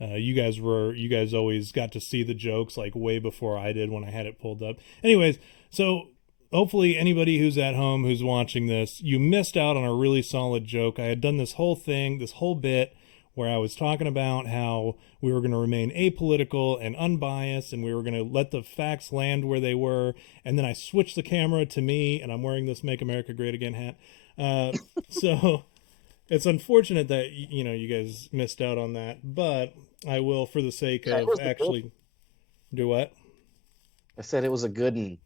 You guys always got to see the jokes like way before I did when I had it pulled up. Anyways, so hopefully anybody who's at home who's watching this, you missed out on a really solid joke. I had done this whole thing, this whole bit where I was talking about how we were going to remain apolitical and unbiased and we were going to let the facts land where they were. And then I switched the camera to me and I'm wearing this Make America Great Again hat. So it's unfortunate that you guys missed out on that, but I will, for the sake Yeah, it of was a good. actually, do what? I said it was a good one.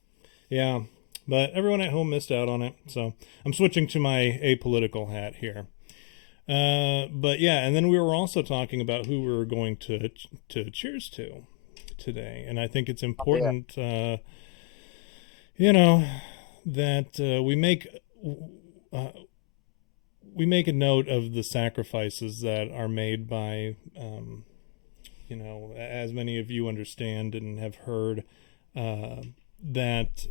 Yeah, but everyone at home missed out on it, so I'm switching to my apolitical hat here. But yeah, and then we were also talking about who we were going to cheers to today, and I think it's Oh, yeah. important, you know, that uh, we make a note of the sacrifices that are made by, as many of you understand and have heard, that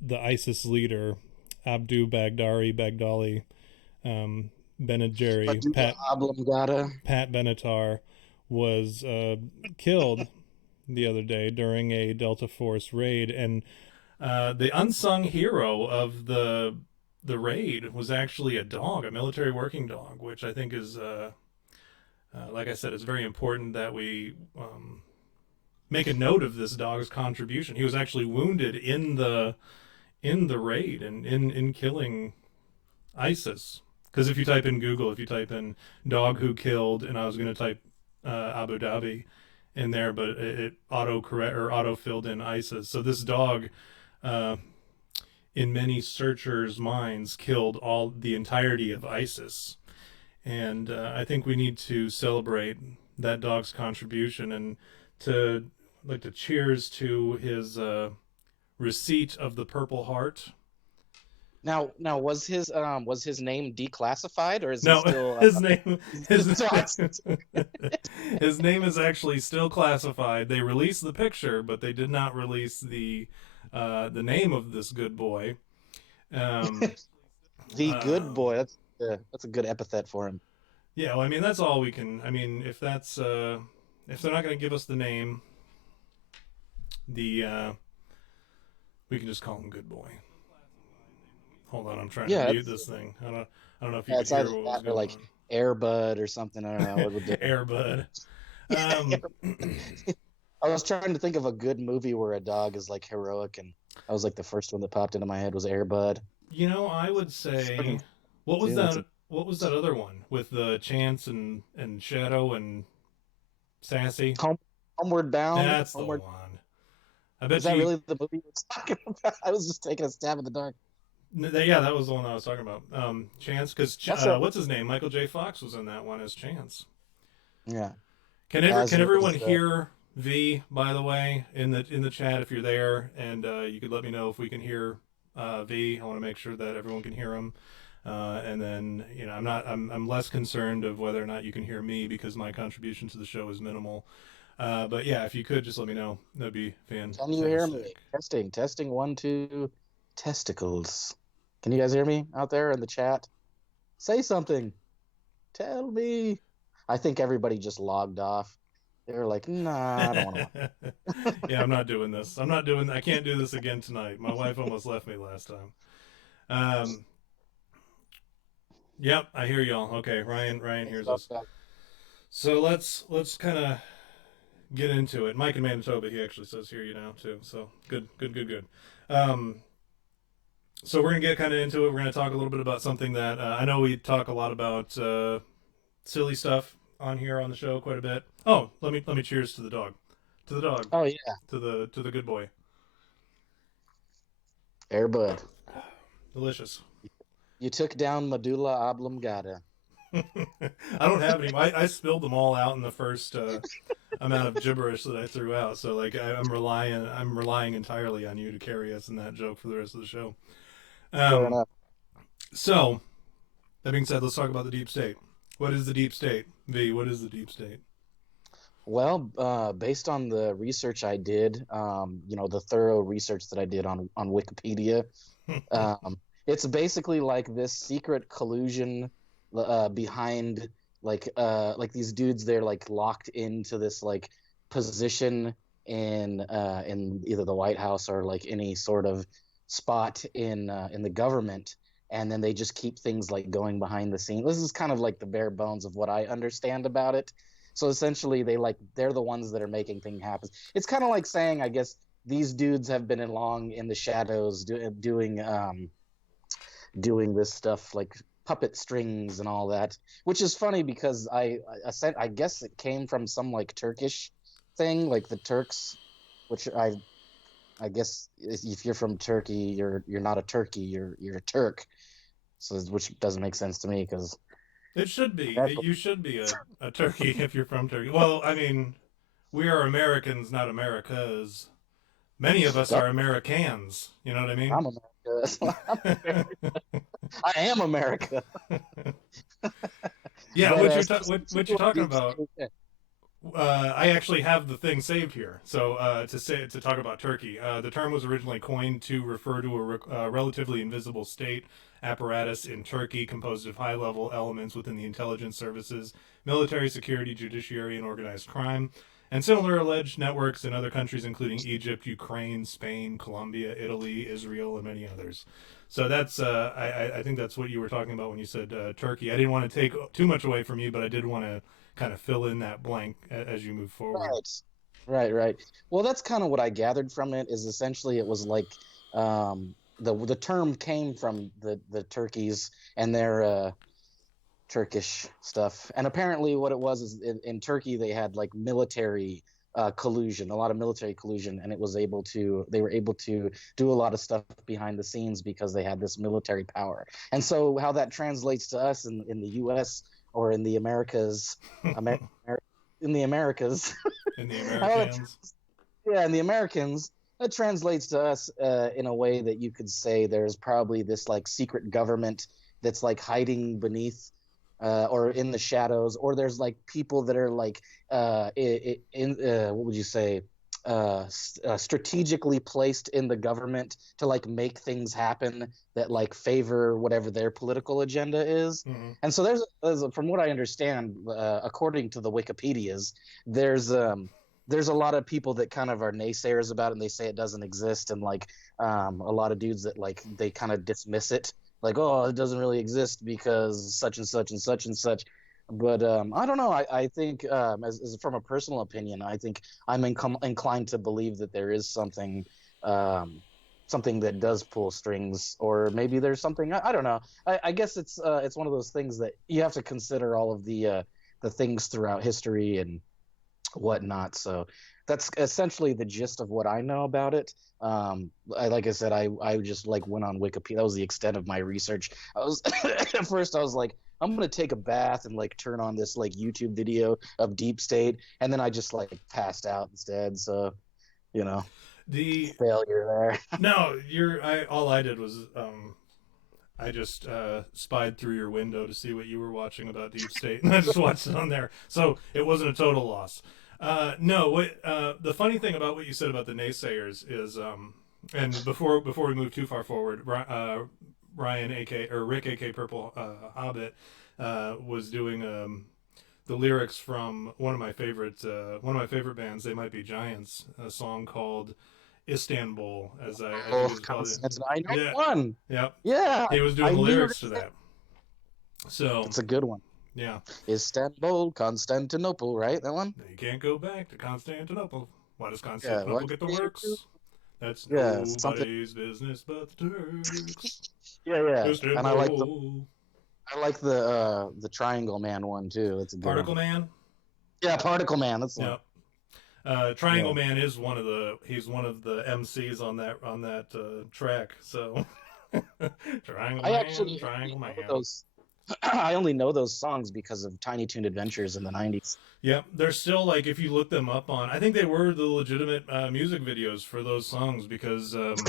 the ISIS leader Abdu Baghdadi, um, Benadjeri, Medulla oblongata. Pat Benatar, was killed the other day during a Delta Force raid, and the unsung hero of the raid was actually a dog, a military working dog, which I think is, like I said, it's very important that we make a note of this dog's contribution. He was actually wounded in the raid and in killing ISIS. Because if you type in Google, if you type in dog who killed, and I was going to type Abu Dhabi in there, but it auto correct or auto filled in ISIS. So this dog, uh, in many searchers' minds, killed all the entirety of ISIS, and I think we need to celebrate that dog's contribution and to like to cheers to his receipt of the Purple Heart. Now was his name declassified or is he No, still his name is his it his name is actually still classified. They released the picture, but they did not release the name of this good boy. Um, the good um, boy? That's a good epithet for him. yeah, well, I mean that's all we can. I mean, if they're not going to give us the name, the we can just call him Good Boy. Hold on, I'm trying to Yeah, mute it's this thing. I don't know if you yeah, could it's hear either what was that or going like on. Airbud or something. I don't know. What would do? Airbud. Um, I was trying to think of a good movie where a dog is like heroic, and I was like the first one that popped into my head was Airbud. I would say, Fucking what was too. That's that? What was that other one with the Chance and Shadow and Sassy? home, Homeward Bound. That's the Homeward. one. I Is bet that you. really the movie we're talking about? I was just taking a stab in the dark. Yeah, that was the one I was talking about. Chance, because Also, what's his name? Michael J. Fox was in that one as Chance. yeah, Can as everyone was hear V? By the way, in the chat if you're there, and you could let me know if we can hear V. I want to make sure that everyone can hear him. And then I'm less concerned of whether or not you can hear me because my contribution to the show is minimal. But yeah, if you could just let me know, that'd be Can you hear me? fantastic. Testing, testing, one, two, testicles. Can you guys hear me out there in the chat? Say something. Tell me. I think everybody just logged off. They were like, nah, I don't want to watch. Yeah, I'm not doing this. I can't do this again tonight. My wife almost left me last time. Um, yep, I hear y'all. Okay, Ryan hears us. So let's kind of get into it. Mike in Manitoba, he actually says hear you now too. So good. Um, so we're gonna get kind of into it. We're gonna talk a little bit about something that I know we talk a lot about silly stuff on here on the show quite a bit. Oh, let me cheers to the dog, to the dog, Oh, yeah. to the good boy. Airbud. Delicious. You took down medulla oblongata. I don't have any. I spilled them all out in the first amount of gibberish that I threw out. So like I'm relying entirely on you to carry us in that joke for the rest of the show. Fair Um, enough. so that being said, let's talk about the deep state. What is the deep state? V, what is the deep state? Well, based on the research I did, the thorough research that I did on Wikipedia, it's basically like this secret collusion behind like these dudes, they're like locked into this like position in either the White House or like any sort of spot in the government, and then they just keep things like going behind the scenes. This is kind of like the bare bones of what I understand about it. So essentially, they're the ones that are making things happen. It's kind of like saying, I guess, these dudes have been along in the shadows doing this stuff like puppet strings and all that, which is funny because I guess it came from some like Turkish thing, like the Turks, which I guess if you're from Turkey, you're not a turkey, you're a Turk. So which doesn't make sense to me because It should be. that's You should be a turkey if you're from Turkey. Well, I mean, we are Americans, not Americas. Many of us that, are Americans. You know what I mean? I'm America. I am America. Yeah, But what you're talking about. I actually have the thing saved here. So to talk about Turkey, the term was originally coined to refer to a relatively invisible state apparatus in Turkey composed of high-level elements within the intelligence services, military, security, judiciary, and organized crime, and similar alleged networks in other countries including Egypt, Ukraine, Spain, Colombia, Italy, Israel, and many others. So that's I think that's what you were talking about when you said Turkey. I didn't want to take too much away from you, but I did want to kind of fill in that blank as you move forward. Right. Right. Well, that's kind of what I gathered from it. Is essentially it was like the term came from the Turkeys and their Turkish stuff, and apparently what it was is in Turkey they had like military collusion, a lot of military collusion, and they were able to do a lot of stuff behind the scenes because they had this military power. And so how that translates to us in the U.S. or in the Americas, Amer- in the Americas. And the How it, Americans. yeah, and the Americans, that translates to us in a way that you could say there's probably this like secret government that's like hiding beneath or in the shadows, or there's like people that are like what would you say? Strategically placed in the government to like make things happen that like favor whatever their political agenda is. Mm-hmm. And so from what I understand, according to the Wikipedias, there's a lot of people that kind of are naysayers about it, and they say it doesn't exist, and like a lot of dudes that like they kind of dismiss it, like, oh, it doesn't really exist because such and such and such and such. But I don't know. I think as from a personal opinion, I think I'm inclined to believe that there is um, something that does pull strings, or maybe there's something I don't know. I guess it's one of those things that you have to consider all of the things throughout history and whatnot. So that's essentially the gist of what I know about it. Like I said, I just like went on Wikipedia. That was the extent of my research. I was at first I was like, I'm gonna take a bath and like turn on this like YouTube video of Deep State, and then I just like passed out instead. So you know, The failure there. no, you're. I all I did was I just spied through your window to see what you were watching about Deep State, and I just watched it on there. So it wasn't a total loss. No, the funny thing about what you said about the naysayers is, and before we move too far forward, Ryan, aka or Rick, aka Purple Hobbit, was doing the lyrics from one of my favorite bands. They Might Be Giants, a song called Istanbul, as I think Oh, it's called. Constantine, I know Yeah, one. yeah. Yeah, He was doing I the knew lyrics to that. So it's a good one. yeah, Istanbul, Constantinople, right? That one. you can't go back to Constantinople. Why does Yeah. Constantinople What? get the works? That's Yeah, something. nobody's business but the Turks. Yeah. And Istanbul. I like the Triangle Man one too. That's a good one. Particle Man. Yeah, Particle Man. That's the one. Yep. Triangle Yeah. Man is he's one of the MCs on that track. So I actually only Triangle know Man. those. I only know those songs because of Tiny Toon Adventures in the '90s. Yep, they're still like if you look them up on. I think they were the legitimate music videos for those songs because if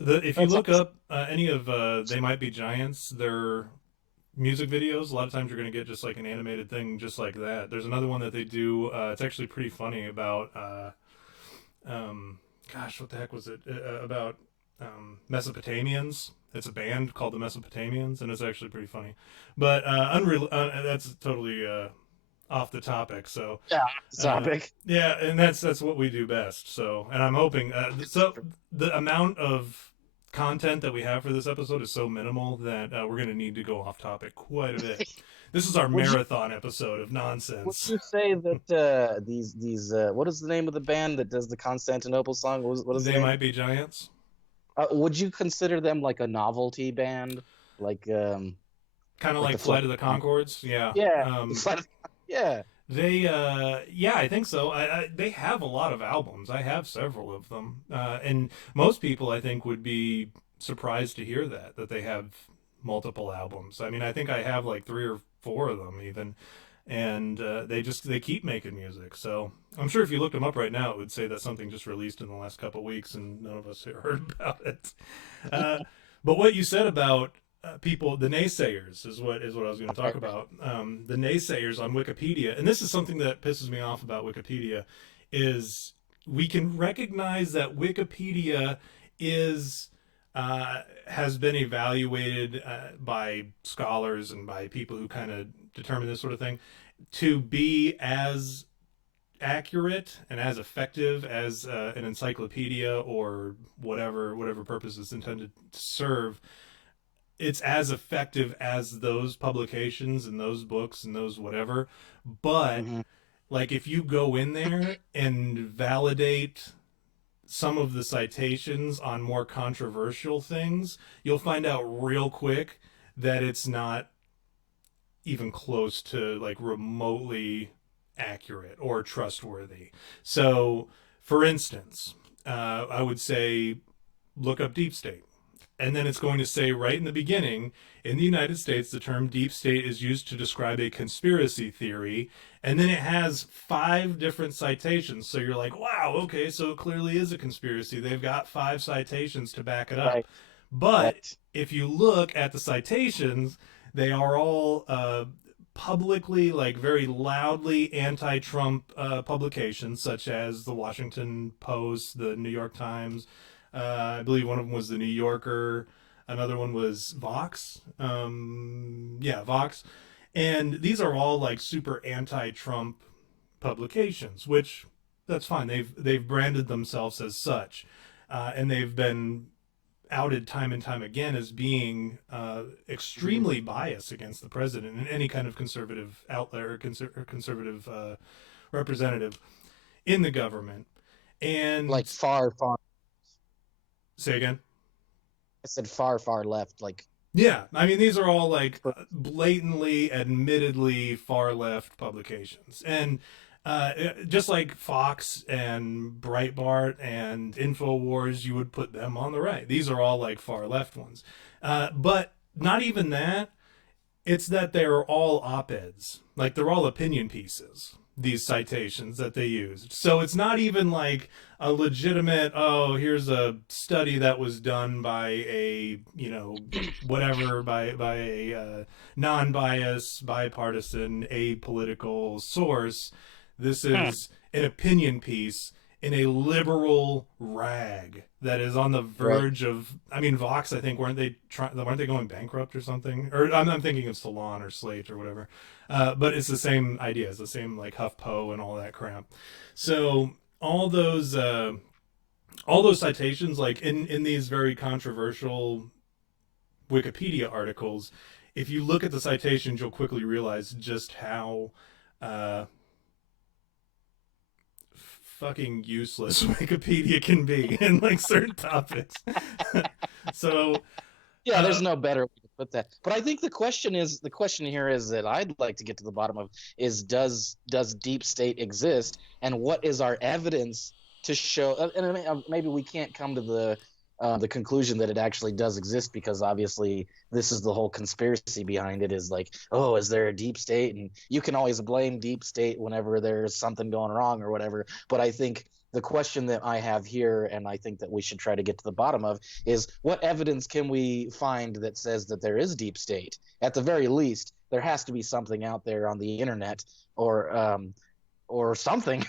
you That's look awesome. up any of They Might Be Giants, their music videos, a lot of times you're going to get just like an animated thing just like that. There's another one that they do. It's actually pretty funny about. Gosh, what the heck was it about? Mesopotamians. It's a band called the Mesopotamians, and it's actually pretty funny. But that's totally off the topic. So Yeah, uh, topic. yeah, and that's what we do best. So, and I'm hoping so the amount of content that we have for this episode is so minimal that we're going to need to go off topic quite a bit. This is our Would you marathon episode of would nonsense. you say that these what is the name of the band that does the Constantinople song? What is the They name? might be giants, Would you consider them like a novelty band, like kind of like like the Flight Flight? of the Concords. Yeah. Yeah, Um, yeah, They, yeah, I think so. They have a lot of albums. I have several of them, and most people, I think, would be surprised to hear that they have multiple albums. I mean, I think I have like three or four of them even, and they keep making music. So I'm sure if you looked them up right now, it would say that something just released in the last couple of weeks, and none of us heard about it. Uh, but what you said about people, the naysayers, is what I was going to talk right, about. The naysayers on Wikipedia, and this is something that pisses me off about Wikipedia, is we can recognize that Wikipedia is has been evaluated by scholars and by people who kind of determine this sort of thing to be as accurate and as effective as an encyclopedia or whatever purpose it's intended to serve. It's as effective as those publications and those books and those whatever. But hmm like if you go in there and validate some of the citations on more controversial things, you'll find out real quick that it's not even close to like remotely accurate or trustworthy. So, for instance, I would say look up deep state. And then it's going to say right in the beginning, in the United States, the term deep state is used to describe a conspiracy theory. And then it has five different citations. So you're like, wow, okay, so it clearly is a conspiracy. They've got five citations to back it up. right, But right, if you look at the citations, they are all publicly, like very loudly anti Trump publications, such as the Washington Post, the New York Times, I believe one of them was the New Yorker. Another one was Vox. Yeah, Vox. And these are all like super anti-Trump publications, which that's fine. They've branded themselves as such, and they've been outed time and time again as being mhm, extremely biased against the president and any kind of conservative outlet or conservative representative in the government. like And far, far. say again. I said far, far left. Like, Yeah, I mean these are all like blatantly, admittedly far left publications, and just like Fox and Breitbart and Infowars, you would put them on the right. These are all like far left ones, but not even that. It's that they're all op-eds, like they're all opinion pieces. These citations that they used, so it's not even like a legitimate. Oh, here's a study that was done by a whatever by a non-biased, bipartisan, apolitical source. This hmm, is an opinion piece in a liberal rag that is on the right, verge of. I mean, Vox. I think weren't they going bankrupt or something? Or I'm thinking of Salon or Slate or whatever. But it's the same idea. It's the same like HuffPo and all that crap. So all those uh, all those citations, like in these very controversial Wikipedia articles, if you look at the citations, you'll quickly realize just how uh, fucking useless Wikipedia can be in like certain topics. So, yeah. uh, There's no better way to put that. But I think the question here is that I'd like to get to the bottom of is does deep state exist, and what is our evidence to show? And maybe we can't come to the conclusion that it actually does exist because obviously this is the whole conspiracy behind it is like, oh, is there a deep state? And you can always blame deep state whenever there's something going wrong or whatever. But I think the question that I have here, and I think that we should try to get to the bottom of, is what evidence can we find that says that there is deep state? At the very least, there has to be something out there on the internet or or something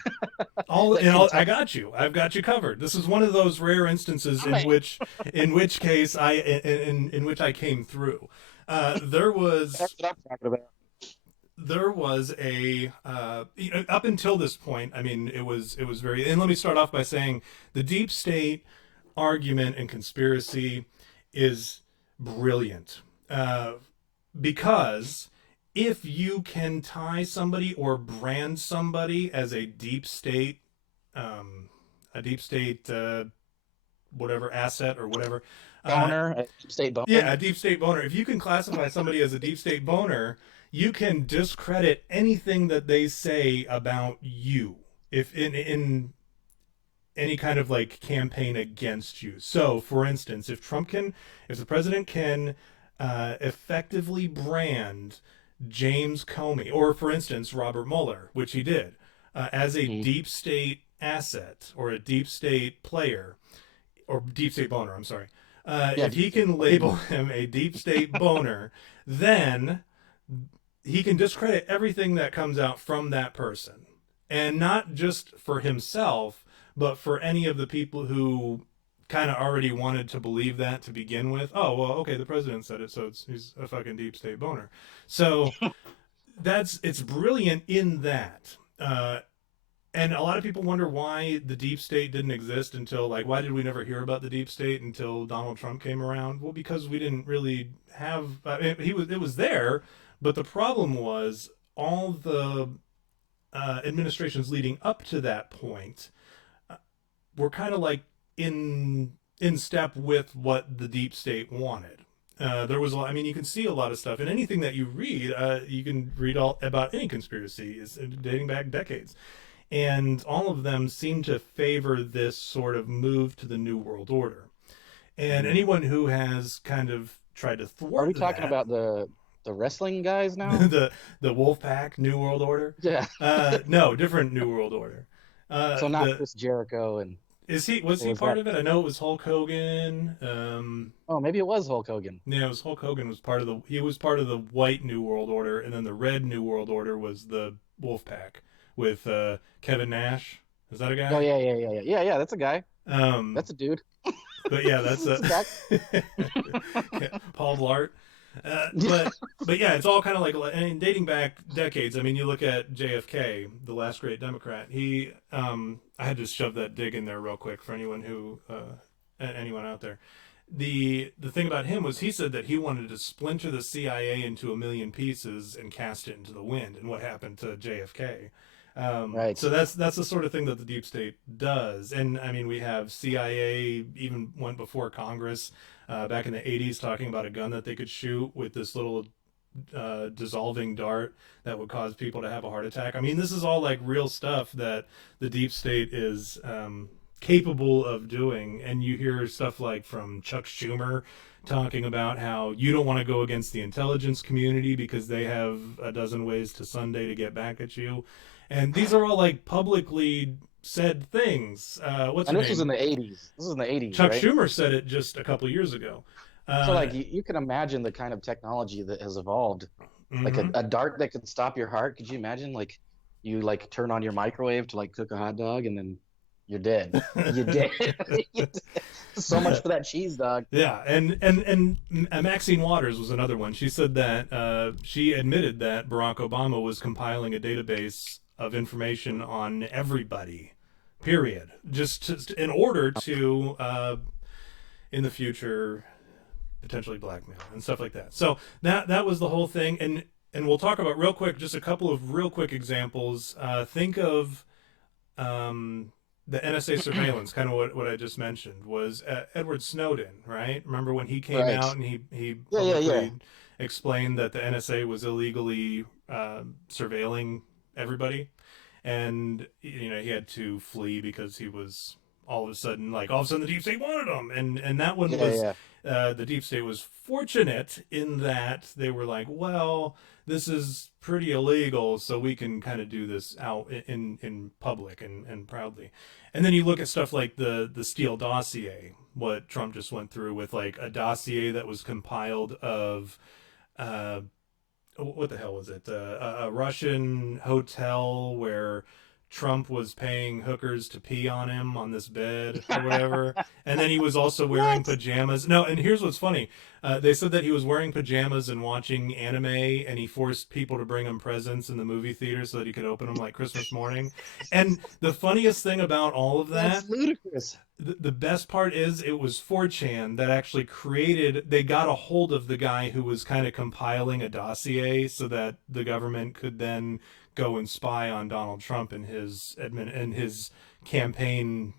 All that in can all, I tell. got you. I've got you covered. This is one of those rare instances I mean, in which case in which I came through. There that's was what I'm talking about. a up until this point. I mean, it was very. And let me start off by saying the deep state argument and conspiracy is brilliant, because if you can tie somebody or brand somebody as um, a deep state whatever asset or whatever. Uh, Boner, deep state boner. yeah, a deep state boner. If you can classify somebody as a deep state boner, you can discredit anything that they say about you. If in any kind of like campaign against you. So, for instance, if the president can effectively brand James Comey, or for instance, Robert Mueller, which he did, as a Mhm. deep state asset or a deep state player, or deep state boner, I'm sorry. Yeah, If deep he state can boner. label him a deep state boner, then he can discredit everything that comes out from that person. And not just for himself, but for any of the people who kind of already wanted to believe that to begin with. Oh, well, okay, the president said it, so he's a fucking deep state boner. So it's brilliant in that. And a lot of people wonder why the deep state didn't exist until, like, why did we never hear about the deep state until Donald Trump came around? Well, because we didn't really have, I mean, it was there, but the problem was all the administrations leading up to that point uh, were kind of like in step with what the deep state wanted. There was, I mean, you can see a lot of stuff, and anything that you read, you can read all about any conspiracy is dating back decades, and all of them seem to favor this sort of move to the New World Order. And Mhm. anyone who has kind of tried to Are thwart we talking that, about the wrestling guys now? the Wolf Pack New World Order, Yeah. no, different New World Order. So not The Chris Jericho and is he was or he was part that? of it? I know it was Hulk Hogan. Oh, maybe it was Hulk Hogan. Yeah, it was Hulk Hogan was part of the he was part of the white New World Order, and then the red New World Order was the Wolf Pack with Kevin Nash. Is that a Oh guy? yeah. That's a guy. Um, That's a dude. but yeah, that's a That's a guy. Paul Blart. Yeah. But yeah, it's all kind of like, and dating back decades. I mean, you look at JFK, the last great Democrat. I had to shove that dig in there real quick for anyone out there. The thing about him was he said that he wanted to splinter the CIA into a million pieces and cast it into the wind. And what happened to JFK? Right. So that's the sort of thing that the deep state does. And I mean, we have CIA even went before Congress back in the 80s talking about a gun that they could shoot with this little dissolving dart that would cause people to have a heart attack. I mean, this is all like real stuff that the deep state is capable of doing. And you hear stuff like from Chuck Schumer talking about how you don't want to go against the intelligence community because they have a dozen ways to Sunday to get back at you. And these are all like publicly said things. What's And her this was in name? the 80s. This is in the 80s, Chuck right? Schumer said it just a couple years ago. So Uh, like you can imagine the kind of technology that has evolved. Like mm-hmm. a dart that could stop your heart. Could you imagine like you like turn on your microwave to like cook a hot dog and then you're dead. You're dead. You're dead. So much for that cheese dog. Yeah, and Maxine Waters was another one. She said that she admitted that Barack Obama was compiling a database of information on everybody, period, just in order to in the future potentially blackmail and stuff like that. So that was the whole thing, and we'll talk about real quick just a couple of real quick examples. Think of um, the NSA surveillance, kind of what I just mentioned, was Edward Snowden, right? Remember when he came Right. out and he Yeah. publicly explained that the NSA was illegally surveilling everybody, and he had to flee because he was all of a sudden the deep state wanted him, and that one Yeah, was yeah. the deep state was fortunate in that they were like, well, this is pretty illegal, so we can kind of do this out in public and proudly. And then you look at stuff like the Steele dossier, what Trump just went through with like a dossier that was compiled of what the hell was it? A Russian hotel where Trump was paying hookers to pee on him on this bed or whatever. And then he was also wearing What? pajamas. No, and here's what's funny. They said that he was wearing pajamas and watching anime, and he forced people to bring him presents in the movie theater so that he could open them like Christmas morning. And the funniest thing about all of that, That's ludicrous. the best part is it was 4chan that actually created, they got a hold of the guy who was kind of compiling a dossier so that the government could then go and spy on Donald Trump and his admin and his campaign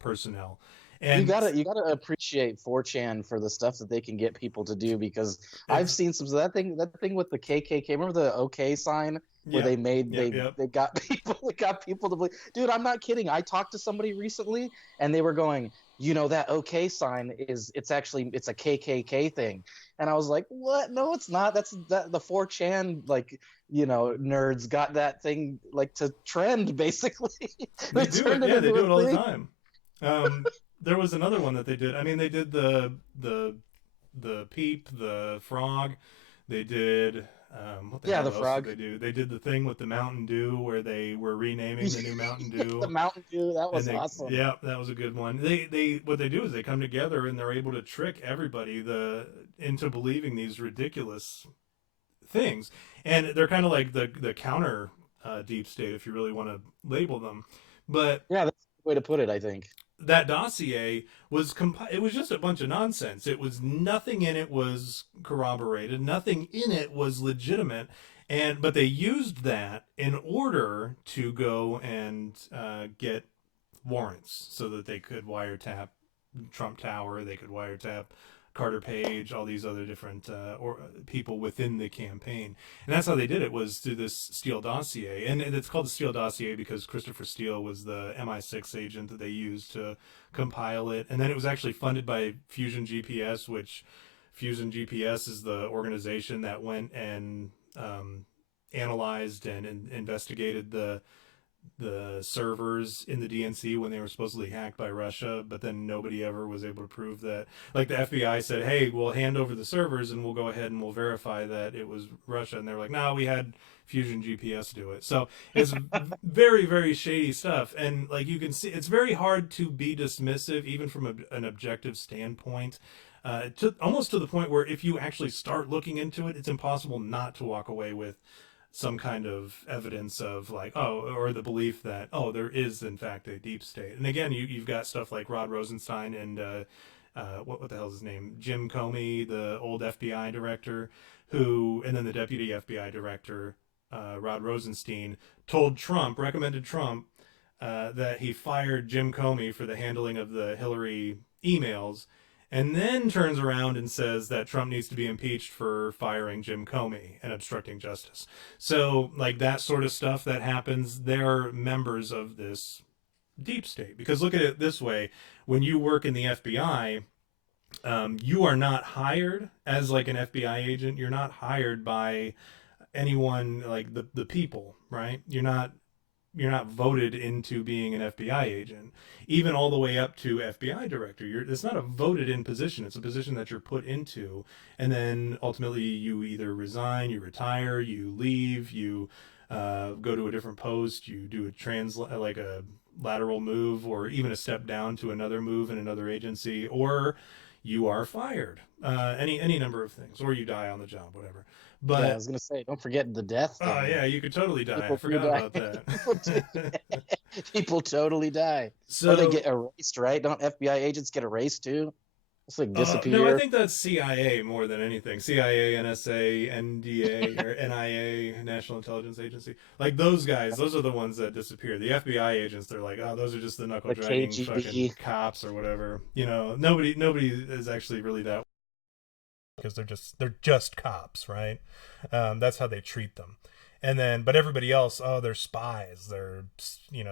personnel. You And gotta you gotta appreciate 4chan for the stuff that they can get people to do, because I've ex- seen some of that thing with the KKK. Remember the OK sign where yep, they made yep, yep. they got people to believe. Dude, I'm not kidding. I talked to somebody recently and they were going, that OK sign it's a KKK thing, and I was like, what? No, it's not. That the 4chan nerds got that thing like to trend basically. They They do it. turned it Yeah, they into do a it all the thing. time. There was another one that they did. I mean, they did the peep, the frog. They did what the Yeah, hell the else did frog. they do? They did the thing with the Mountain Dew where they were renaming the new Mountain The Dew. Mountain Dew, that And was awesome. yeah, that was a good one. They what they do is they come together and they're able to trick everybody into believing these ridiculous things, and they're kind of like the counter deep state if you really want to label them. But Yeah, that's the way to put it, I think. that dossier was it was just a bunch of nonsense. It was nothing in it was corroborated, nothing in it was legitimate, and but they used that in order to go and get warrants so that they could wiretap Trump Tower, they could wiretap Carter Page, all these other different people within the campaign, and that's how they did it, was through this Steele dossier, and it's called the Steele dossier because Christopher Steele was the MI6 agent that they used to compile it, and then it was actually funded by Fusion GPS, which Fusion GPS is the organization that went and analyzed and investigated the servers in the DNC when they were supposedly hacked by Russia, but then nobody ever was able to prove that. Like the FBI said, "Hey, we'll hand over the servers and we'll go ahead and we'll verify that it was Russia," and they're like, "No, we had Fusion GPS do it." So it's very, very shady stuff, and like you can see, it's very hard to be dismissive, even from an objective standpoint. Almost to the point where if you actually start looking into it, it's impossible not to walk away with some kind of evidence of like, oh, or the belief that, oh, there is in fact a deep state. And again, you've got stuff like Rod Rosenstein and what the hell's his name, Jim Comey, the old FBI director, who, and then the deputy FBI director, Rod Rosenstein, recommended Trump that he fired Jim Comey for the handling of the Hillary emails, and then turns around and says that Trump needs to be impeached for firing Jim Comey and obstructing justice. So, like that sort of stuff that happens, they're members of this deep state. Because look at it this way: when you work in the FBI, you are not hired as like an FBI agent. You're not hired by anyone like the people, right? You're not voted into being an FBI agent, even all the way up to FBI director. It's not a voted in position. It's a position that you're put into, and then ultimately you either resign, you retire, you leave, you go to a different post, you do like a lateral move, or even a step down to another move in another agency, or you are fired. Any number of things, or you die on the job, whatever. Yeah, I But was gonna say, don't forget the death oh thing. yeah, you could totally die. I People do forgot die. about People do. that. People totally die, or they get So, erased. Right? Don't FBI agents get erased too? It's like no, I disappear. think that's CIA more than anything. CIA, NSA, NDA, or NIA, National Intelligence Agency. Like those guys, those are the ones that disappear. The FBI agents, they're like, oh, those are just the knuckle The dragging fucking KGB. cops or whatever. Nobody is actually really that, because they're just cops, right? That's how they treat them. And then, but everybody else, oh, they're spies. They're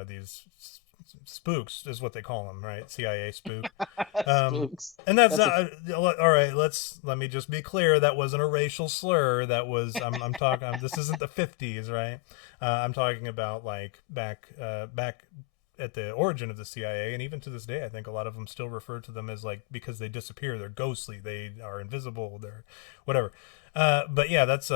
these spooks is what they call them, right? CIA spook. Um, Spooks. and that's That's a not all right. Let me just be clear. That wasn't a racial slur. That was I'm talking. This isn't the 50s, right? I'm talking about like back at the origin of the CIA, and even to this day, I think a lot of them still refer to them as like, because they disappear, they're ghostly, they are invisible, they're whatever. But yeah, that's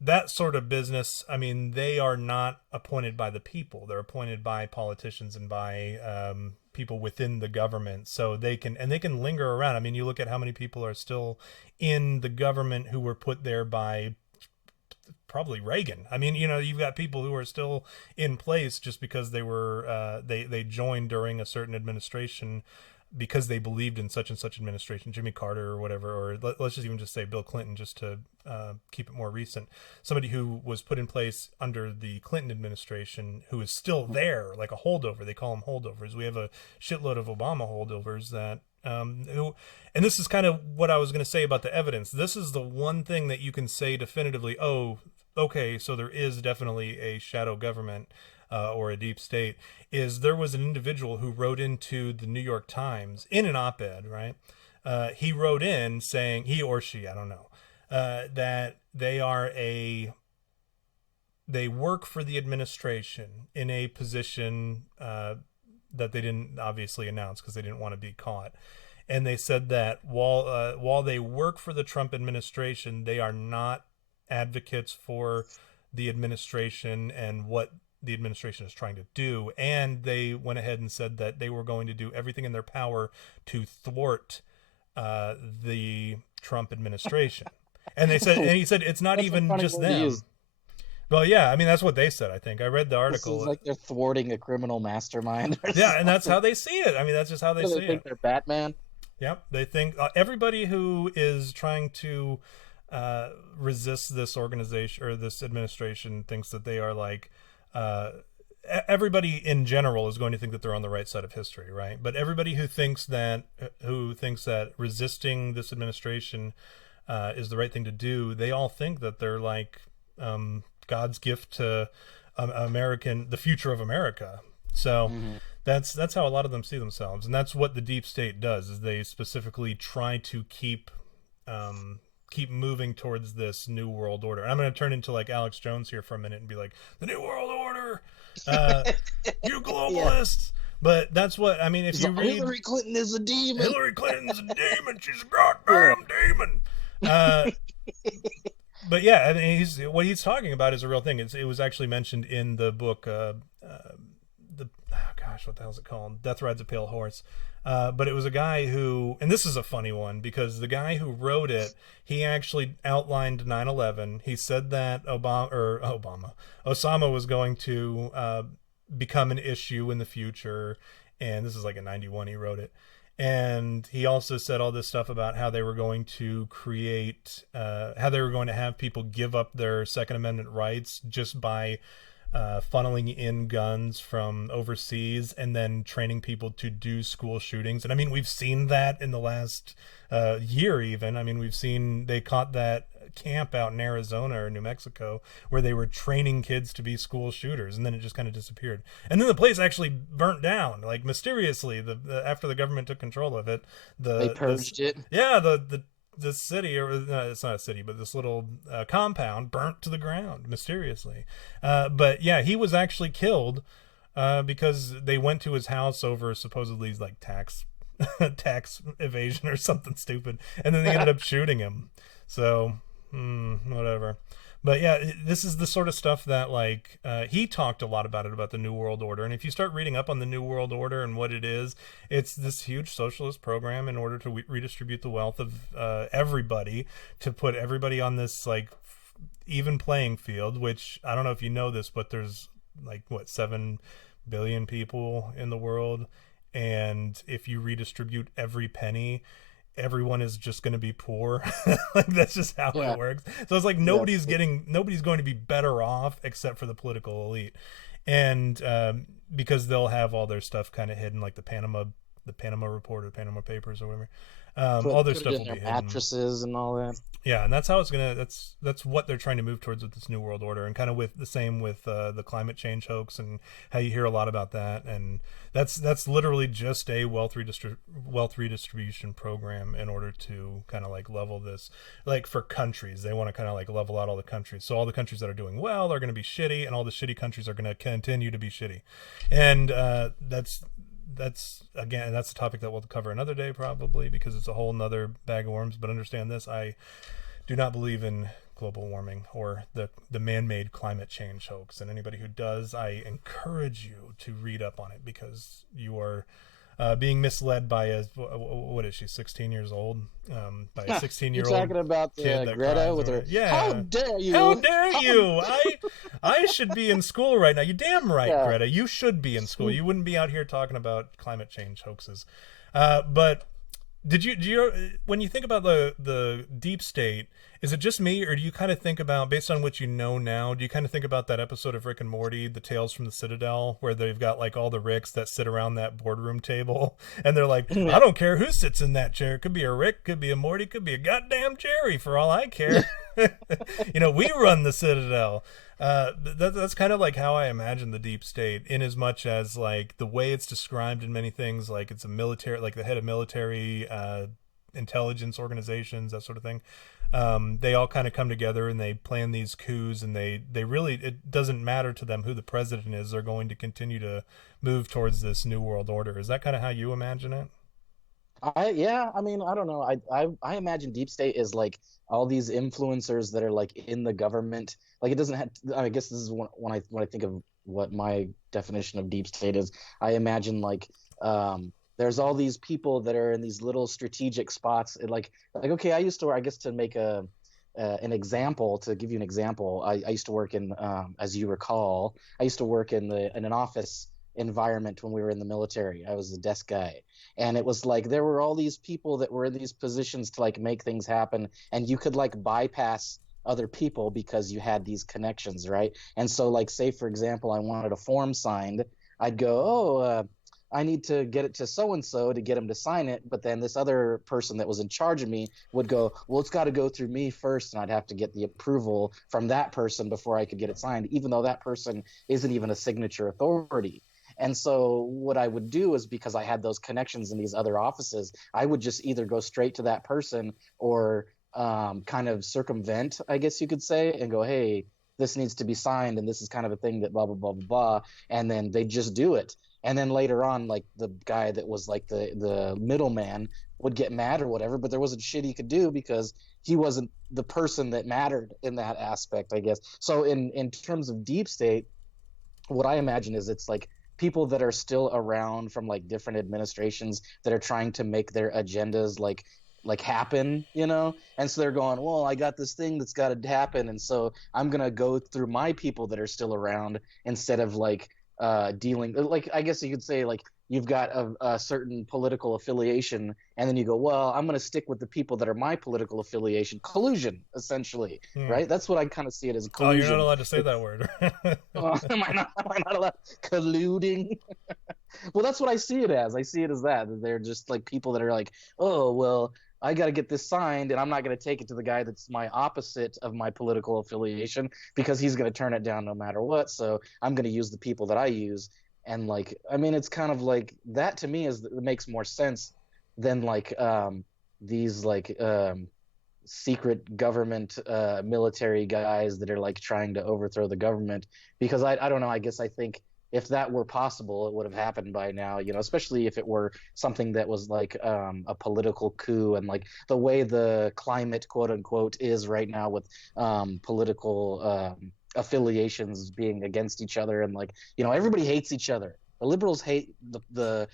that sort of business, I mean, they are not appointed by the people. They're appointed by politicians and by people within the government. So they can linger around. I mean, you look at how many people are still in the government who were put there by probably Reagan. I mean, you know, you've got people who are still in place just because they were they joined during a certain administration because they believed in such and such administration, Jimmy Carter or whatever, or let's just even just say Bill Clinton, just to keep it more recent. Somebody who was put in place under the Clinton administration who is still there, like a holdover. They call them holdovers. We have a shitload of Obama holdovers that who, and this is kind of what I was going to say about the evidence. This is the one thing that you can say definitively. Oh, okay, so there is definitely a shadow government or a deep state. Is there was an individual who wrote into the New York Times in an op-ed, right? He wrote in saying, he or she, I don't know, that they work for the administration in a position that they didn't obviously announce because they didn't want to be caught. And they said that while they work for the Trump administration, they are not advocates for the administration and what the administration is trying to do. And they went ahead and said that they were going to do everything in their power to thwart the Trump administration. And they said, and he said, it's not That's a even funny just word to them. use. Well, yeah, I mean, that's what they said, I think. I read the This is article. like they're thwarting a criminal mastermind or Yeah, and that's something. how they see it. I mean, that's just how they Do they see think it. they're Batman? Yep, they think everybody who is trying to resist this organization or this administration thinks that they are like uh, everybody in general is going to think that they're on the right side of history, right? But everybody who thinks that resisting this administration is the right thing to do, they all think that they're like God's gift to the future of America. So Mm-hmm. that's how a lot of them see themselves, and that's what the deep state does. Is they specifically try to keep moving towards this new world order. And I'm going to turn into like Alex Jones here for a minute and be like, the new world order, uh, you Yeah. globalists. But that's what I mean. If He's you like, read Hillary Clinton is a demon. Hillary Clinton's a demon, she's a Yeah. goddamn demon. Uh, but yeah, I mean, what he's talking about is a real thing. It was actually mentioned in the book, gosh, what the hell is it called? Death Rides a Pale Horse. But it was a guy who, and this is a funny one because the guy who wrote it, he actually outlined 9/11. He said that Osama was going to become an issue in the future, and this is like in '91 he wrote it. And he also said all this stuff about how they were going to how they were going to have people give up their Second Amendment rights just by funneling in guns from overseas and then training people to do school shootings. And I mean, we've seen that in the last year even. I mean, we've seen they caught that camp out in Arizona or New Mexico where they were training kids to be school shooters, and then it just kind of disappeared. And then the place actually burnt down, like mysteriously. After the government took control of it, They purged it. yeah, the city, or no, it's not a city, but this little compound burnt to the ground mysteriously. But yeah, he was actually killed because they went to his house over supposedly like tax evasion or something stupid, and then they ended up shooting him. So whatever. But yeah, this is the sort of stuff that like he talked a lot about the New World Order. And if you start reading up on the New World Order and what it is, it's this huge socialist program in order to redistribute the wealth of everybody, to put everybody on this like even playing field. Which I don't know if you know this, but there's like what 7 billion people in the world, and if you redistribute every penny, everyone is just going to be poor. Like that's just how Yeah. it works. So it's like Yeah. nobody's going to be better off except for the political elite, and because they'll have all their stuff kind of hidden, like the Panama Report or Panama Papers or whatever. All their Put it stuff in will their be hidden. mattresses and all that. Yeah, and that's how it's gonna. That's what they're trying to move towards with this new world order, and kind of with the same with the climate change hoax and how you hear a lot about that, and that's literally just a wealth redistribution program in order to kind of like level this, like for countries, they want to kind of like level out all the countries. So all the countries that are doing well are going to be shitty, and all the shitty countries are going to continue to be shitty, and that's again, that's a topic that we'll cover another day probably, because it's a whole nother bag of worms. But understand this, I do not believe in global warming or the man-made climate change hoax. And anybody who does, I encourage you to read up on it, because you are being misled by what is she, 16 years old, by a 16 You year old talking about kid the that Greta cries with over her? it. How Yeah. dare How you? dare you? I should be in school right now. You damn right, Yeah. Greta. You should be in school. You wouldn't be out here talking about climate change hoaxes. But do you when you think about the deep state, is it just me, or do you kind of think about, based on what you know now, do you kind of think about that episode of Rick and Morty, The Tales from the Citadel, where they've got like all the Ricks that sit around that boardroom table, and they're like, I don't care who sits in that chair. It could be a Rick, could be a Morty, could be a goddamn Jerry, for all I care. We run the Citadel. That's kind of like how I imagine the deep state, in as much as like the way it's described in many things, like it's a military, like the head of military intelligence organizations, that sort of thing. They all kind of come together and they plan these coups, and they really, it doesn't matter to them who the president is. They're going to continue to move towards this new world order. Is that kind of how you imagine it? Yeah, I mean, I don't know. I imagine deep state is like all these influencers that are like in the government. Like it doesn't have. I guess this is when I think of what my definition of deep state is. I imagine like there's all these people that are in these little strategic spots. Like okay, I used to, I guess, to make a an example, to give you an example. I used to work in, as you recall, I used to work in an office environment when we were in the military. I was a desk guy, and it was like there were all these people that were in these positions to like make things happen, and you could like bypass other people because you had these connections, right? And so like, say for example, I wanted a form signed, I'd go, oh, I need to get it to so and so to get him to sign it, but then this other person that was in charge of me would go, well, it's got to go through me first, and I'd have to get the approval from that person before I could get it signed, even though that person isn't even a signature authority. And so what I would do is, because I had those connections in these other offices, I would just either go straight to that person or kind of circumvent, I guess you could say, and go, hey, this needs to be signed, and this is kind of a thing that blah, blah, blah, blah, blah. And then they just do it. And then later on, like the guy that was like the middleman would get mad or whatever, but there wasn't shit he could do because he wasn't the person that mattered in that aspect, I guess. So in terms of deep state, what I imagine is it's like people that are still around from like different administrations that are trying to make their agendas like happen, and so they're going, well, I got this thing that's got to happen, and so I'm gonna go through my people that are still around instead of like dealing, like, I guess you could say, like, you've got a certain political affiliation, and then you go, well, I'm going to stick with the people that are my political affiliation. Collusion, essentially, Hmm. right? That's what I kind of see it as, Oh, you're not collusion. allowed to say It's, that word. am I not allowed colluding? Well, that's what I see it as. I see it as that they're just like people that are like, oh, well, I got to get this signed, and I'm not going to take it to the guy that's my opposite of my political affiliation because he's going to turn it down no matter what. So I'm going to use the people that I use. And like, I mean, it's kind of like that to me is it makes more sense than like these like secret government military guys that are like trying to overthrow the government, because I don't know, I guess I think if that were possible it would have happened by now, especially if it were something that was like a political coup, and like the way the climate quote unquote is right now with political affiliations being against each other, and like everybody hates each other. The liberals hate the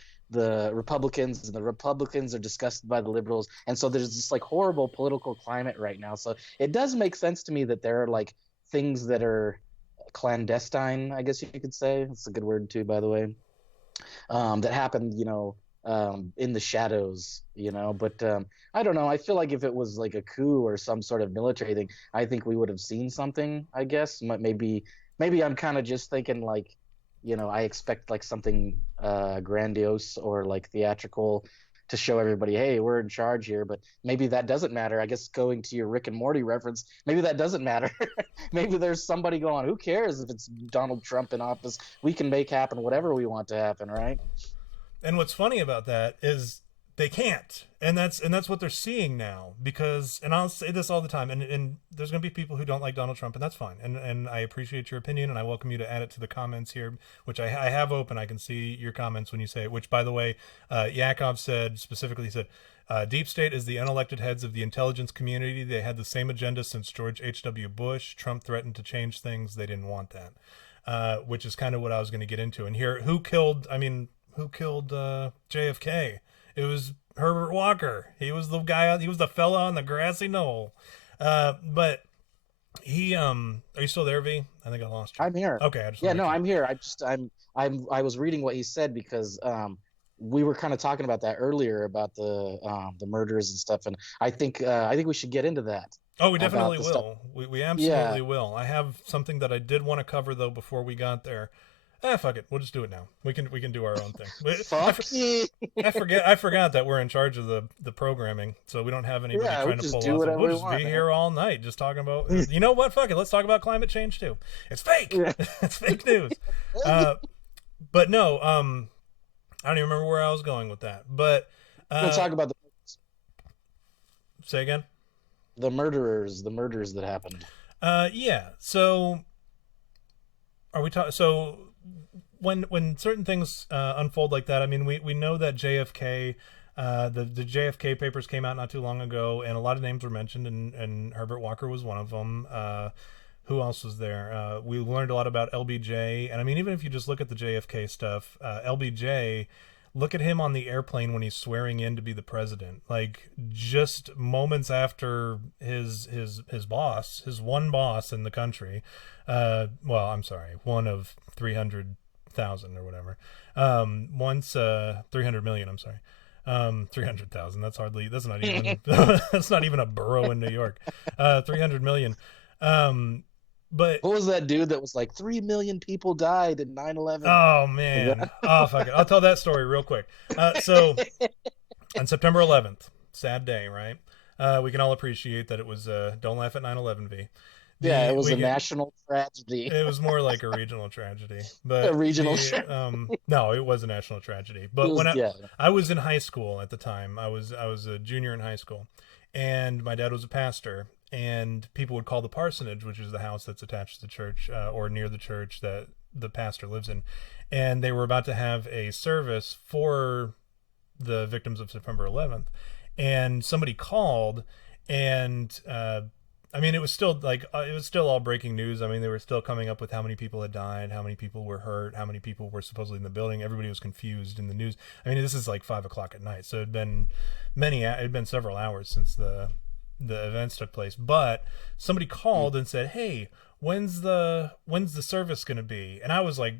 Republicans, and the Republicans are disgusted by the liberals. And so there's this like horrible political climate right now. So it does make sense to me that there are like things that are clandestine, I guess you could say. It's a good word too, by the way. That happened, in the shadows, But I don't know. I feel like if it was like a coup or some sort of military thing, I think we would have seen something, I guess. Maybe I'm kind of just thinking like, I expect like something grandiose or like theatrical to show everybody, hey, we're in charge here. But maybe that doesn't matter. I guess going to your Rick and Morty reference, maybe that doesn't matter. Maybe there's somebody going, who cares if it's Donald Trump in office? We can make happen whatever we want to happen, right? And what's funny about that is they can't, and that's what they're seeing now. Because, and I'll say this all the time, and there's going to be people who don't like Donald Trump, and that's fine, and I appreciate your opinion, and I welcome you to add it to the comments here, which I have open. I can see your comments when you say it. Which, by the way, Yakov said specifically, he said, Deep State is the unelected heads of the intelligence community. They had the same agenda since George H.W. Bush. Trump threatened to change things. They didn't want that, which is kind of what I was going to get into. And here, who killed JFK? It was Herbert Walker. He was the guy. He was the fella on the grassy knoll. But he, are you still there, V? I think I lost you. I'm here. Okay, I just Yeah, want to no, make I'm here. I was reading what he said because we were kind of talking about that earlier about the murders and stuff, and I think we should get into that. Oh, we definitely About the stuff. will. We Yeah. absolutely will. I have something that I did want to cover though before we got there. Ah, fuck it. We'll just do it now. We can do our own thing. Fuck you. I forgot that we're in charge of the programming, so we don't have anybody Yeah, we trying to just pull do us. whatever We'll we just want, be man. here all night just talking about. You know what? Fuck it. Let's talk about climate change too. It's fake. Yeah. It's fake news. But no. I don't even remember where I was going with that. But We're gonna talk about say again. the murders that happened. Yeah. So are we talking? So when certain things unfold like that, I mean, we know that JFK, the JFK papers came out not too long ago, and a lot of names were mentioned, and Herbert Walker was one of them. Who else was there? We learned a lot about LBJ, and I mean, even if you just look at the JFK stuff, LBJ. Look at him on the airplane when he's swearing in to be the president. Like, just moments after his boss, his one boss in the country, well, I'm sorry, one of 300,000 or whatever. Once 300 million. I'm sorry. 300,000. That's not even that's not even a borough in New York. 300 million. But What was that dude that was like 3 million people died in 9/11? oh man, oh fuck it, I'll tell that story real quick. So on September 11th, sad day, right? We can all appreciate that it was. Don't laugh at 9/11, V. Yeah, it was a national tragedy. It was more like a regional tragedy, but A regional tragedy. No, it was a national tragedy. But I was in high school at the time, I was a junior in high school, and my dad was a pastor, and people would call the parsonage, which is the house that's attached to the church or near the church that the pastor lives in, and they were about to have a service for the victims of September 11th, and somebody called, and I mean, it was still all breaking news. I mean, they were still coming up with how many people had died, how many people were hurt, how many people were supposedly in the building. Everybody was confused in the news. I mean, this is like 5 o'clock at night, so it had been several hours since the events took place. But somebody called and said, "Hey, when's the service going to be?" And I was like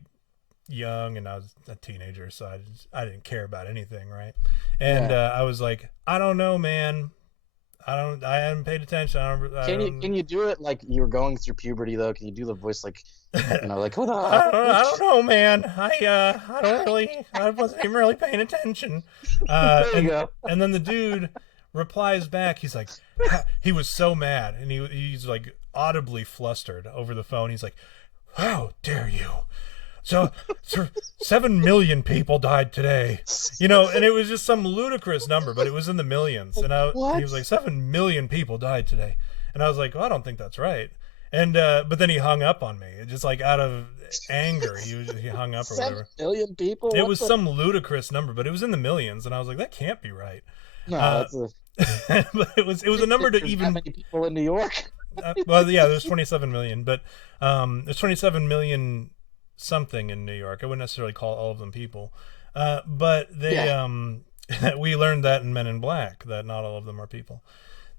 young, and I was a teenager, so I didn't care about anything, right? And I was like, "I don't know, man. I haven't paid attention. Can you do it like you were going through puberty though? Can you do the voice like, like what? I don't know, man. I wasn't even really paying attention. There you go. And then the dude replies back. He's like, he was so mad, and he's like audibly flustered over the phone. He's like, "How dare you? So 7 million people died today," and it was just some ludicrous number, but it was in the millions. And he was like, 7 million people died today. And I was like, well, I don't think that's right. And, but then he hung up on me, just like out of anger. He hung up or whatever. 7 million people? It was some ludicrous number, but it was in the millions. And I was like, that can't be right. No, but it was a number to even. How many people in New York? Well, yeah, there's 27 million, but there's 27 million something in New York. I wouldn't necessarily call all of them people, but we learned that in Men in Black that not all of them are people.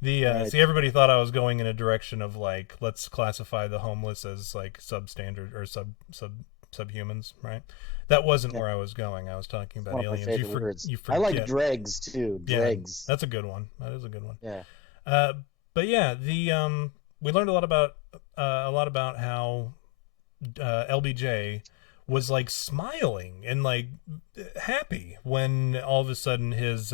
Right. See, everybody thought I was going in a direction of like, let's classify the homeless as like substandard or subhumans, right? That wasn't where I was going. I was talking about aliens. You forget. I like dregs too. Dregs. Yeah, that's a good one. That is a good one. Yeah. But yeah, we learned a lot about how LBJ was like smiling and like happy when all of a sudden his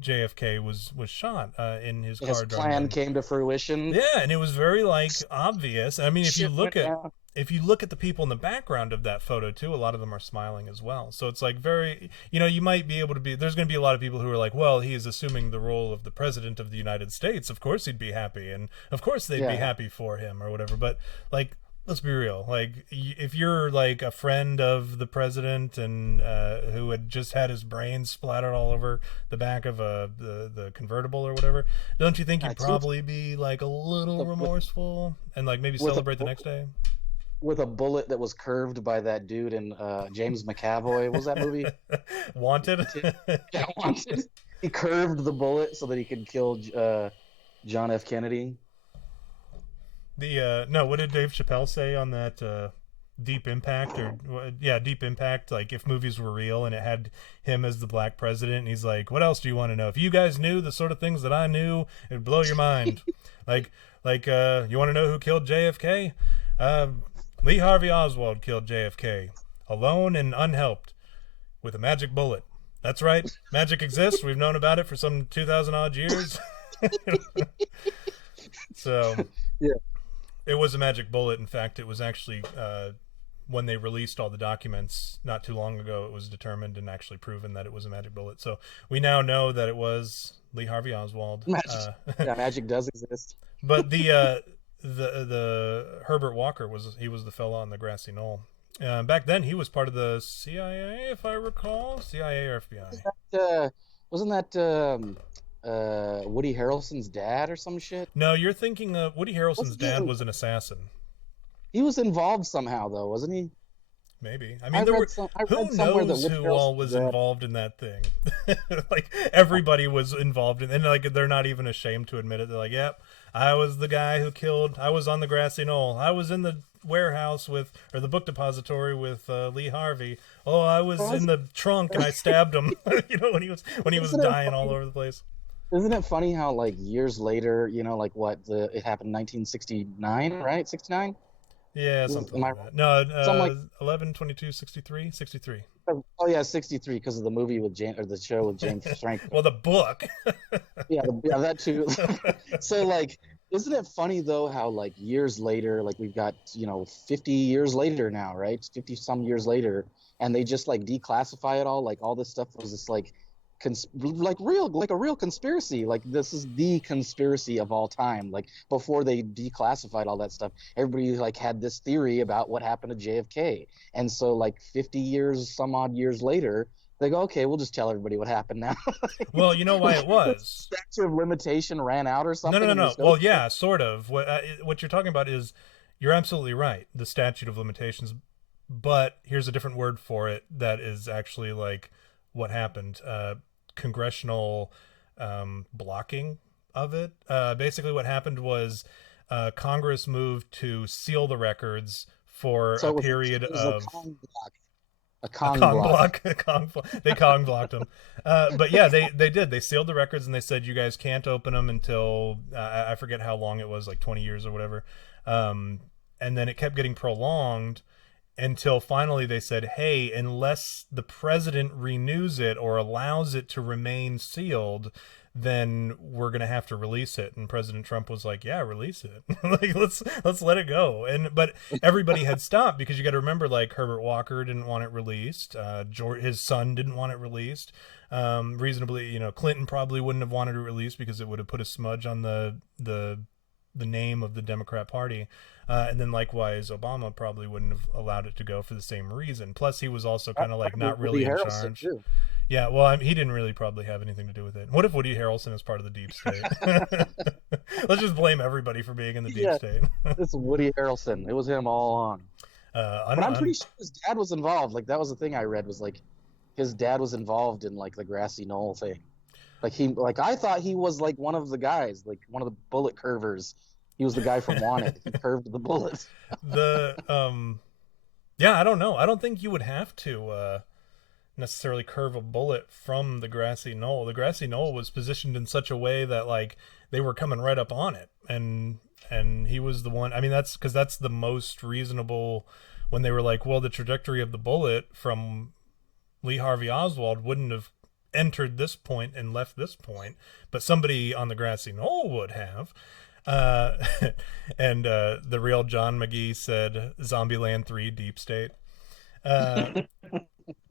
JFK was shot in his His car driving plan in. came to fruition. Yeah, and it was very like obvious. I mean, Shit went down. if you look at the people in the background of that photo too, a lot of them are smiling as well. So it's like very, you might be able to be. There's going to be a lot of people who are like, well, he is assuming the role of the president of the United States. Of course, he'd be happy, and of course they'd be Yeah. happy for him or whatever. But like, let's be real. Like, if you're like a friend of the president and who had just had his brains splattered all over the back of the convertible or whatever, don't you think you'd Too, probably be like a little with remorseful and like maybe with a celebrate the next day? with a bullet that was curved by that dude in James McAvoy. What was that movie? Wanted. Yeah, Wanted. He curved the bullet so that he could kill John F. Kennedy. The no, what did Dave Chappelle say on that Deep Impact or yeah, Deep Impact, like if movies were real and it had him as the black president and he's like, what else do you want to know? If you guys knew the sort of things that I knew, it'd blow your mind. like you want to know who killed JFK? Lee Harvey Oswald killed JFK alone and unhelped with a magic bullet. That's right. Magic exists. We've known about it for some 2,000 odd years. So Yeah. it was a magic bullet. In fact, it was actually when they released all the documents not too long ago, it was determined and actually proven that it was a magic bullet. So we now know that it was Lee Harvey Oswald. Magic. Yeah, magic does exist. But the Herbert Walker was the fella on the grassy knoll. Back then, he was part of the CIA, if I recall, CIA or FBI. Wasn't that Woody Harrelson's dad or some shit? No, you're thinking Woody Harrelson's Wasn't he, dad was an assassin. he was involved somehow though, wasn't he? Maybe. I mean, I who read somewhere that knows Woody who all Harrelson's was dad. involved in that thing? Like everybody was involved in, and like they're not even ashamed to admit it. They're like, "Yep, I was the guy who killed. I was on the grassy knoll. I was in the warehouse or the book depository with Lee Harvey. Oh, I was in the trunk and I stabbed him. When he was Isn't it dying all funny? over the place. Isn't it funny how like years later, like it happened in 1969, right? 69? Yeah, something Am I like that. No, something like 11, 22, 63, 63. oh yeah, 63 because of the movie with James or the show with James Franco. Well, the book. Yeah, that too. So like, isn't it funny though how like years later, like we've got 50 years later now, right? 50 some years later, and they just like declassify it all. Like all this stuff was just like, like a real conspiracy. Like this is the conspiracy of all time. Like before they declassified all that stuff, everybody like had this theory about what happened to JFK, and so like 50 years, some odd years later. They go, okay, we'll just tell everybody what happened now. Well, you know why it was. Statute of limitation ran out or something. No. Well, yeah, sort of. What you're talking about is, you're absolutely right. The statute of limitations, but here's a different word for it that is actually like what happened. Congressional blocking of it. Basically, what happened was Congress moved to seal the records for a period of a Kong block. They Kong blocked them. But yeah, they did. They sealed the records and they said you guys can't open them until I forget how long it was, like 20 years or whatever. And then it kept getting prolonged until finally they said, hey, unless the president renews it or allows it to remain sealed, then we're gonna have to release it. And President Trump was like, yeah, release it. Like let's let it go. But everybody had stopped because you got to remember, like Herbert Walker didn't want it released. His son didn't want it released. Reasonably, Clinton probably wouldn't have wanted it released because it would have put a smudge on the name of the Democrat Party. And then likewise, Obama probably wouldn't have allowed it to go for the same reason. Plus, he was also kind of like not really in charge. Too. Yeah, well, he didn't really probably have anything to do with it. What if Woody Harrelson is part of the deep state? Let's just blame everybody for being in the deep state. It's Woody Harrelson. It was him all along. But I'm pretty sure his dad was involved. Like that was the thing I read was like his dad was involved in like the grassy knoll thing. Like I thought he was like one of the guys, like one of the bullet curvers. He was the guy from Wanted. He curved the bullets. Yeah, I don't know. I don't think you would have to necessarily curve a bullet from the grassy knoll. The grassy knoll was positioned in such a way that like they were coming right up on it, and he was the one. I mean, that's because that's the most reasonable. When they were like, well, the trajectory of the bullet from Lee Harvey Oswald wouldn't have entered this point and left this point, but somebody on the grassy knoll would have. Uh, and the real John McGee said Zombieland 3 Deep State. Uh,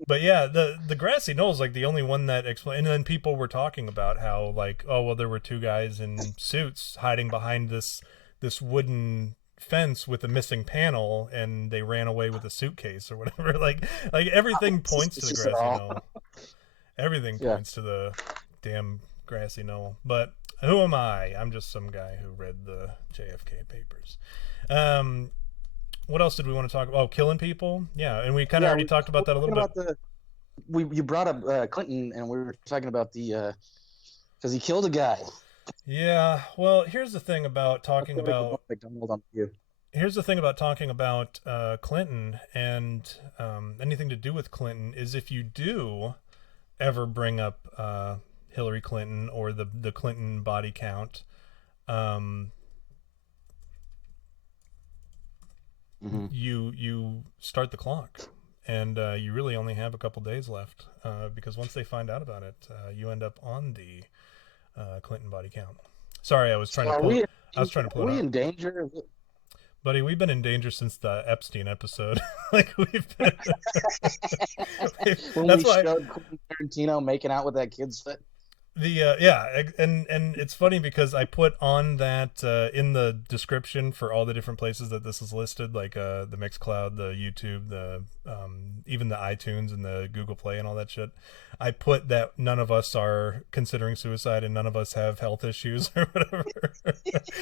but yeah, the grassy knoll is like the only one that explain. And then people were talking about how like, oh well, there were two guys in suits hiding behind this wooden fence with a missing panel, and they ran away with a suitcase or whatever. Like everything points to the grassy knoll. Everything Yeah. points to the damn grassy knoll. But who am I? I'm just some guy who read the JFK papers. What else did we want to talk about? Oh, killing people. Yeah, and we kind of already talked about that a little bit. You brought up Clinton, and we were talking about the because he killed a guy. Yeah. Well, here's the thing about talking about. Here's the thing about talking about Clinton and anything to do with Clinton is if you do ever bring up Hillary Clinton or the Clinton body count, you start the clock, and you really only have a couple days left because once they find out about it, you end up on the Clinton body count. Sorry, I was trying to pull. I was trying to pull it up. Are we in danger? Buddy, we've been in danger since the Epstein episode. Like we've been. When That's we why showed Quentin Tarantino making out with that kid's foot. And it's funny because I put on that in the description for all the different places that this is listed, like the Mixcloud, the YouTube, the even the iTunes and the Google Play and all that shit. I put that none of us are considering suicide and none of us have health issues or whatever.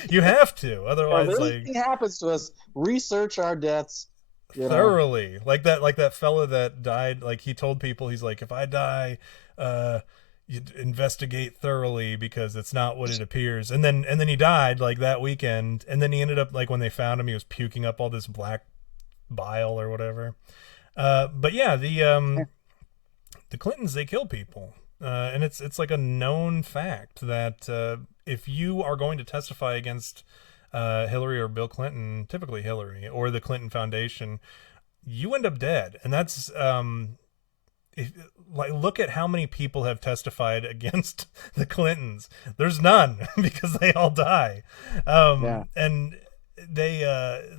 You have to, otherwise, if like anything happens to us, research our deaths thoroughly. Like that fella that died. Like he told people, he's like, if I die, you investigate thoroughly because it's not what it appears. And then he died like that weekend, and then he ended up, like, when they found him, he was puking up all this black bile or whatever. But yeah, the Clintons, they kill people, and it's like a known fact that if you are going to testify against Hillary or Bill Clinton, typically Hillary or the Clinton Foundation, you end up dead. And that's like, look at how many people have testified against the Clintons. There's none because they all die. And they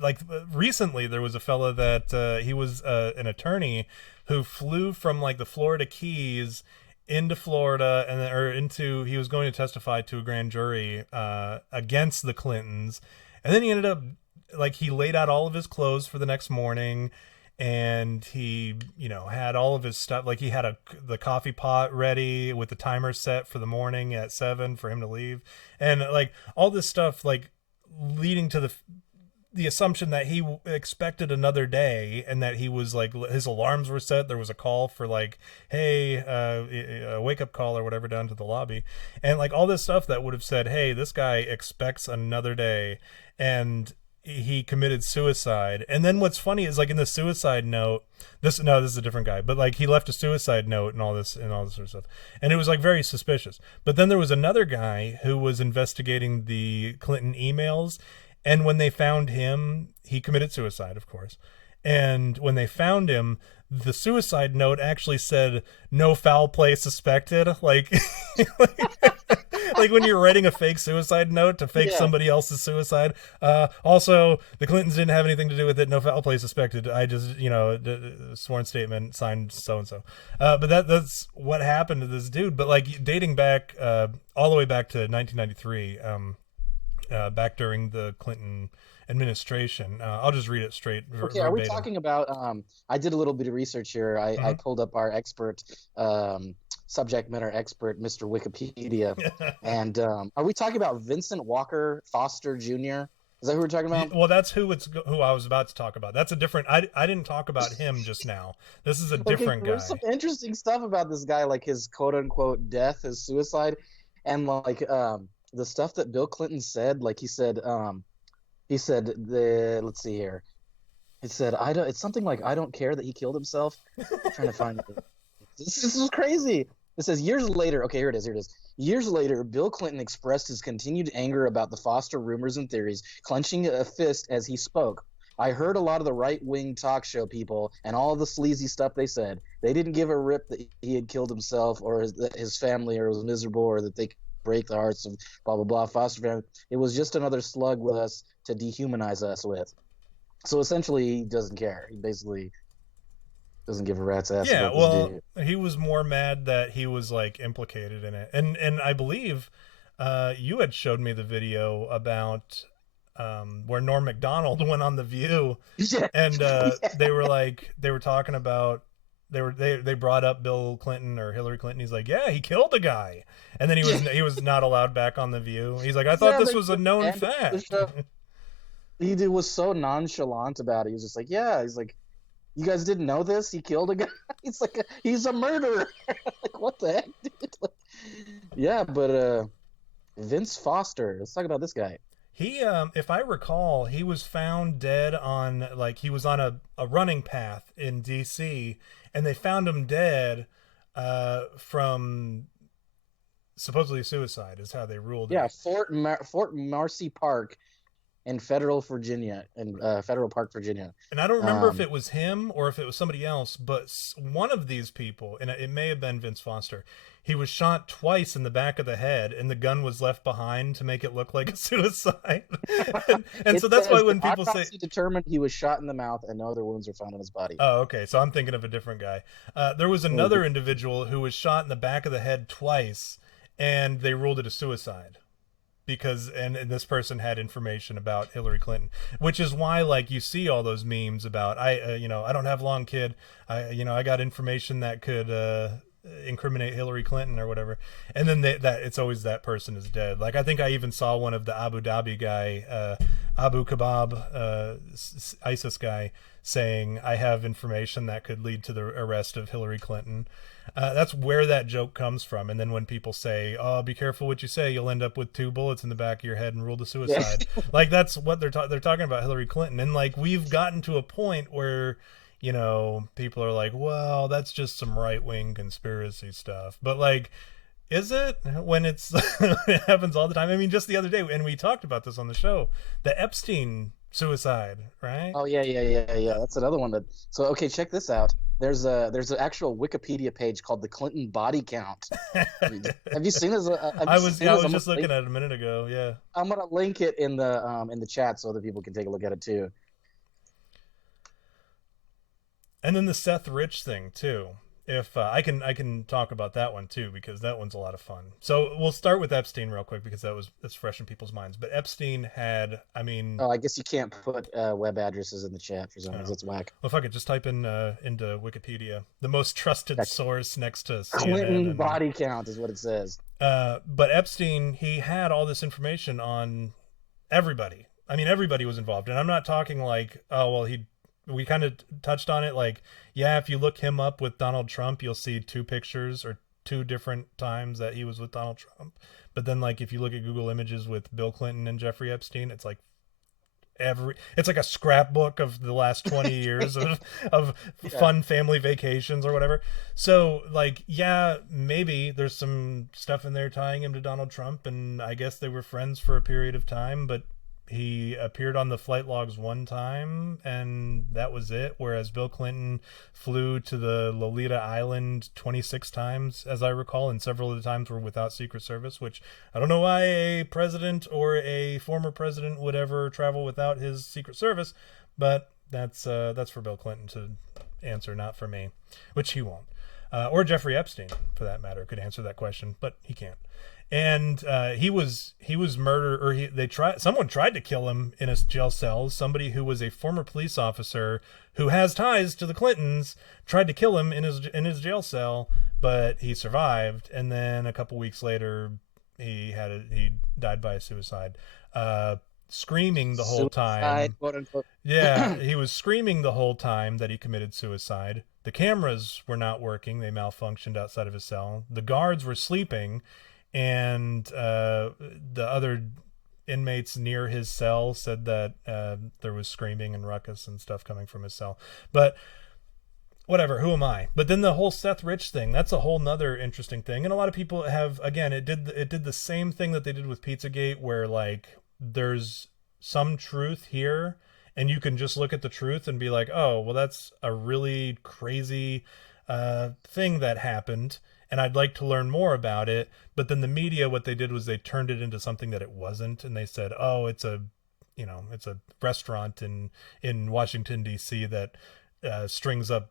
like recently there was a fella that he was an attorney who flew from like the Florida Keys into Florida he was going to testify to a grand jury against the Clintons, and then he ended up, like, he laid out all of his clothes for the next morning, and he, had all of his stuff. Like, he had the coffee pot ready with the timer set for the morning at 7 for him to leave. And like all this stuff, like leading to the assumption that he expected another day, and that he was like, his alarms were set. There was a call for like, hey, a wake up call or whatever down to the lobby. And like all this stuff that would have said, hey, this guy expects another day. And he committed suicide. And then what's funny is, like, in the suicide note, this is a different guy, but like he left a suicide note and all this sort of stuff, and it was like very suspicious. But then there was another guy who was investigating the Clinton emails, and when they found him, he committed suicide, of course. And when they found him, the suicide note actually said no foul play suspected. Like like when you're writing a fake suicide note to fake somebody else's suicide. Also, the Clintons didn't have anything to do with it. No foul play suspected. I just, sworn statement signed so-and-so. But that's what happened to this dude. But like dating back all the way back to 1993, back during the Clinton administration. I'll just read it straight. Okay, verbatim. Are we talking about I did a little bit of research here. I pulled up our expert subject matter expert, Mr. Wikipedia. And are we talking about Vincent Walker Foster Jr.? Is that who we're talking about? Well, that's who I was about to talk about. That's a different. I didn't talk about him just now. This is a different guy. There's some interesting stuff about this guy, like his quote unquote death, his suicide, and like the stuff that Bill Clinton said. Like he said let's see here. It said it's something like, I don't care that he killed himself. I'm trying to find it. This is crazy. It says years later. Okay, here it is. Years later, Bill Clinton expressed his continued anger about the Foster rumors and theories, clenching a fist as he spoke. I heard a lot of the right wing talk show people and all the sleazy stuff they said. They didn't give a rip that he had killed himself or his family or was miserable or that they could break the hearts of blah blah blah foster family. It was just another slug with us to dehumanize us with. So essentially, he doesn't care. He basically doesn't give a rat's ass Yeah, about this well, dude. he was more mad that he was like implicated in it, and I believe you had showed me the video about where Norm Macdonald went on the View, Yeah, and yeah, they were talking about they brought up Bill Clinton or Hillary Clinton. He's like, yeah, he killed a guy, and then yeah, he was not allowed back on the View. He's like, I thought yeah. this They was a known abandoned the fact. show. He was so nonchalant about it. He was just like, "Yeah." He's like, "You guys didn't know this? He killed a guy." He's like, "He's a murderer." Like, what the heck, dude? Like, yeah, but Vince Foster. Let's talk about this guy. He, if I recall, he was found dead on like he was on a running path in D.C. and they found him dead from supposedly suicide is how they ruled Yeah, it. Fort Marcy Park in Federal Park, Virginia. And I don't remember if Um, it was him or if it was somebody else, but one of these people, and it may have been Vince Foster, he was shot twice in the back of the head, and the gun was left behind to make it look like a suicide. And it so that's why says the when people say, autopsy determined he was shot in the mouth and no other wounds were found on his body. oh, okay, so I'm thinking of a different guy. There was another individual who was shot in the back of the head twice, and they ruled it a suicide because and this person had information about Hillary Clinton, which is why like you see all those memes about I don't have long, kid. I got information that could incriminate Hillary Clinton or whatever, and then that it's always that person is dead. Like I think I even saw one of the Abu Dhabi guy, Abu Kebab, ISIS guy, saying I have information that could lead to the arrest of Hillary Clinton. That's where that joke comes from. And then when people say, "Oh, be careful what you say, you'll end up with two bullets in the back of your head and ruled a Yeah. suicide," like that's what they're talking about Hillary Clinton. And like we've gotten to a point where people are like, "Well, that's just some right wing conspiracy stuff," but like. Is it when it happens all the time? I mean, just the other day, and we talked about this on the show, the Epstein suicide, right? Oh yeah, yeah, yeah, yeah. That's another one that. So okay, check this out. There's an actual Wikipedia page called the Clinton Body Count. Have you seen this? Have you seen I this? was just looking at it a minute ago. Yeah. I'm gonna link it in the chat so other people can take a look at it too. And then the Seth Rich thing too. If I can talk about that one too because that one's a lot of fun. So we'll start with Epstein real quick because that's fresh in people's minds. But Epstein had, I mean, Oh, I guess you can't put web addresses in the chat for some reason. oh, It's whack. well, fuck it, just type in into Wikipedia, the most trusted Yeah, source next to CNN Clinton and. body count is what it says. But Epstein, he had all this information on everybody. I mean, everybody was involved, and I'm not talking like, oh well, we kind of touched on it. Like, yeah, if you look him up with Donald Trump, you'll see two pictures or two different times that he was with Donald Trump. But then, like, if you look at Google Images with Bill Clinton and Jeffrey Epstein, it's like it's like a scrapbook of the last 20 years of Yeah. fun family vacations or whatever. So like yeah, maybe there's some stuff in there tying him to Donald Trump, and I guess they were friends for a period of time, but he appeared on the flight logs one time and that was it, whereas Bill Clinton flew to the Lolita Island 26 times as I recall, and several of the times were without Secret Service, which I don't know why a president or a former president would ever travel without his Secret Service, but that's for Bill Clinton to answer, not for me, which he won't. Or Jeffrey Epstein, for that matter, could answer that question, but he can't. And he was murdered, or someone tried to kill him in a jail cell. Somebody who was a former police officer who has ties to the Clintons tried to kill him in his jail cell, but he survived. And then a couple weeks later, he died by suicide. Screaming the whole Suicide, time. quote unquote. Yeah, he was screaming the whole time that he committed suicide. The cameras were not working. They malfunctioned outside of his cell. The guards were sleeping, and the other inmates near his cell said that there was screaming and ruckus and stuff coming from his cell. But whatever, who am I? But then the whole Seth Rich thing, that's a whole nother interesting thing. And a lot of people have, again, it did the same thing that they did with Pizzagate, where like there's some truth here and you can just look at the truth and be like, oh, well, that's a really crazy thing that happened, and I'd like to learn more about it. But then the media, what they did was they turned it into something that it wasn't, and they said, oh, it's a, it's a restaurant in Washington D.C. that strings up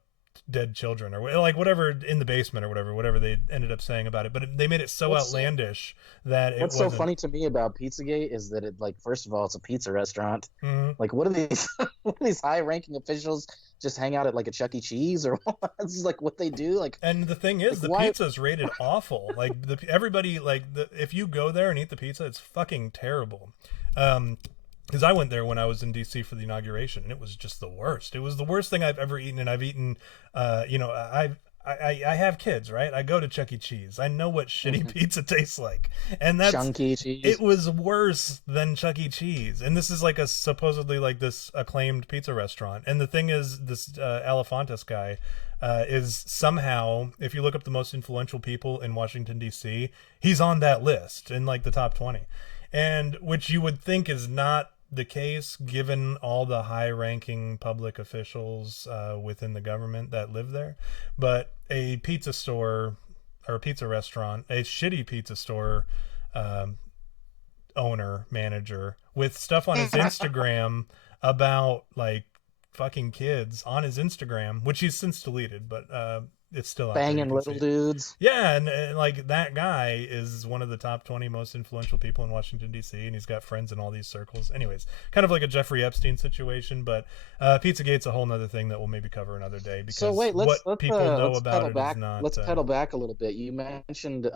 dead children, or like whatever, in the basement, or whatever they ended up saying about it. But they made it so What's outlandish that it What's so wasn't. funny to me about Pizzagate is that it, like, first of all, it's a pizza restaurant. Mhm. Like, what are these what are these high-ranking officials just hang out at like a Chuck E. Cheese or what? This is like what they do. And the thing is, Like the why? pizza's rated awful. Like everybody, like if you go there and eat the pizza, it's fucking terrible. Um, because I went there when I was in DC for the inauguration, and it was just the worst. It was the worst thing I've ever eaten, and I've eaten. I have kids, right? I go to Chuck E. Cheese. I know what shitty pizza tastes like, and that's Chunky it cheese. was worse than Chuck E. Cheese. And this is like a supposedly like this acclaimed pizza restaurant. And the thing is, this Elefantis guy is somehow, if you look up the most influential people in Washington D.C., he's on that list in like the top 20, and which you would think is not the case given all the high-ranking public officials within the government that live there. But a pizza store or a pizza restaurant, a shitty pizza store um, owner manager with stuff on his Instagram about like fucking kids on his Instagram, which he's since deleted, but it's still out there. You Banging can see little it. dudes. Yeah, and like that guy is one of the top 20 most influential people in Washington D.C. and he's got friends in all these circles. Anyways, kind of like a Jeffrey Epstein situation, but Pizzagate's a whole nother thing that we'll maybe cover another day So because wait, what people know let's about pedal it is back. not. Let's pedal back a little bit. You mentioned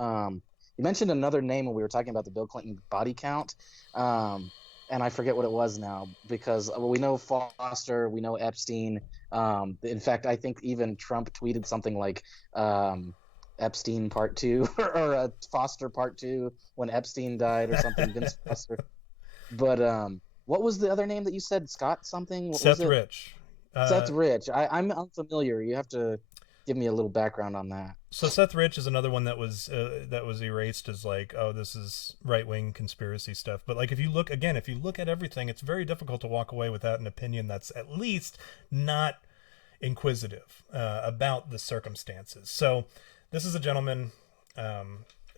another name when we were talking about the Bill Clinton body count. And I forget what it was now because we know Foster, we know Epstein. In fact, I think even Trump tweeted something like Epstein Part Two or Foster Part Two when Epstein died or something. Vince Foster. But what was the other name that you said? Scott something? What was Seth it? Rich. Seth Rich. I'm unfamiliar. You have to give me a little background on that. So Seth Rich is another one that was erased as like, oh, this is right wing conspiracy stuff. But like, if you look again, if you look at everything, it's very difficult to walk away without an opinion that's at least not inquisitive about the circumstances. So this is a gentleman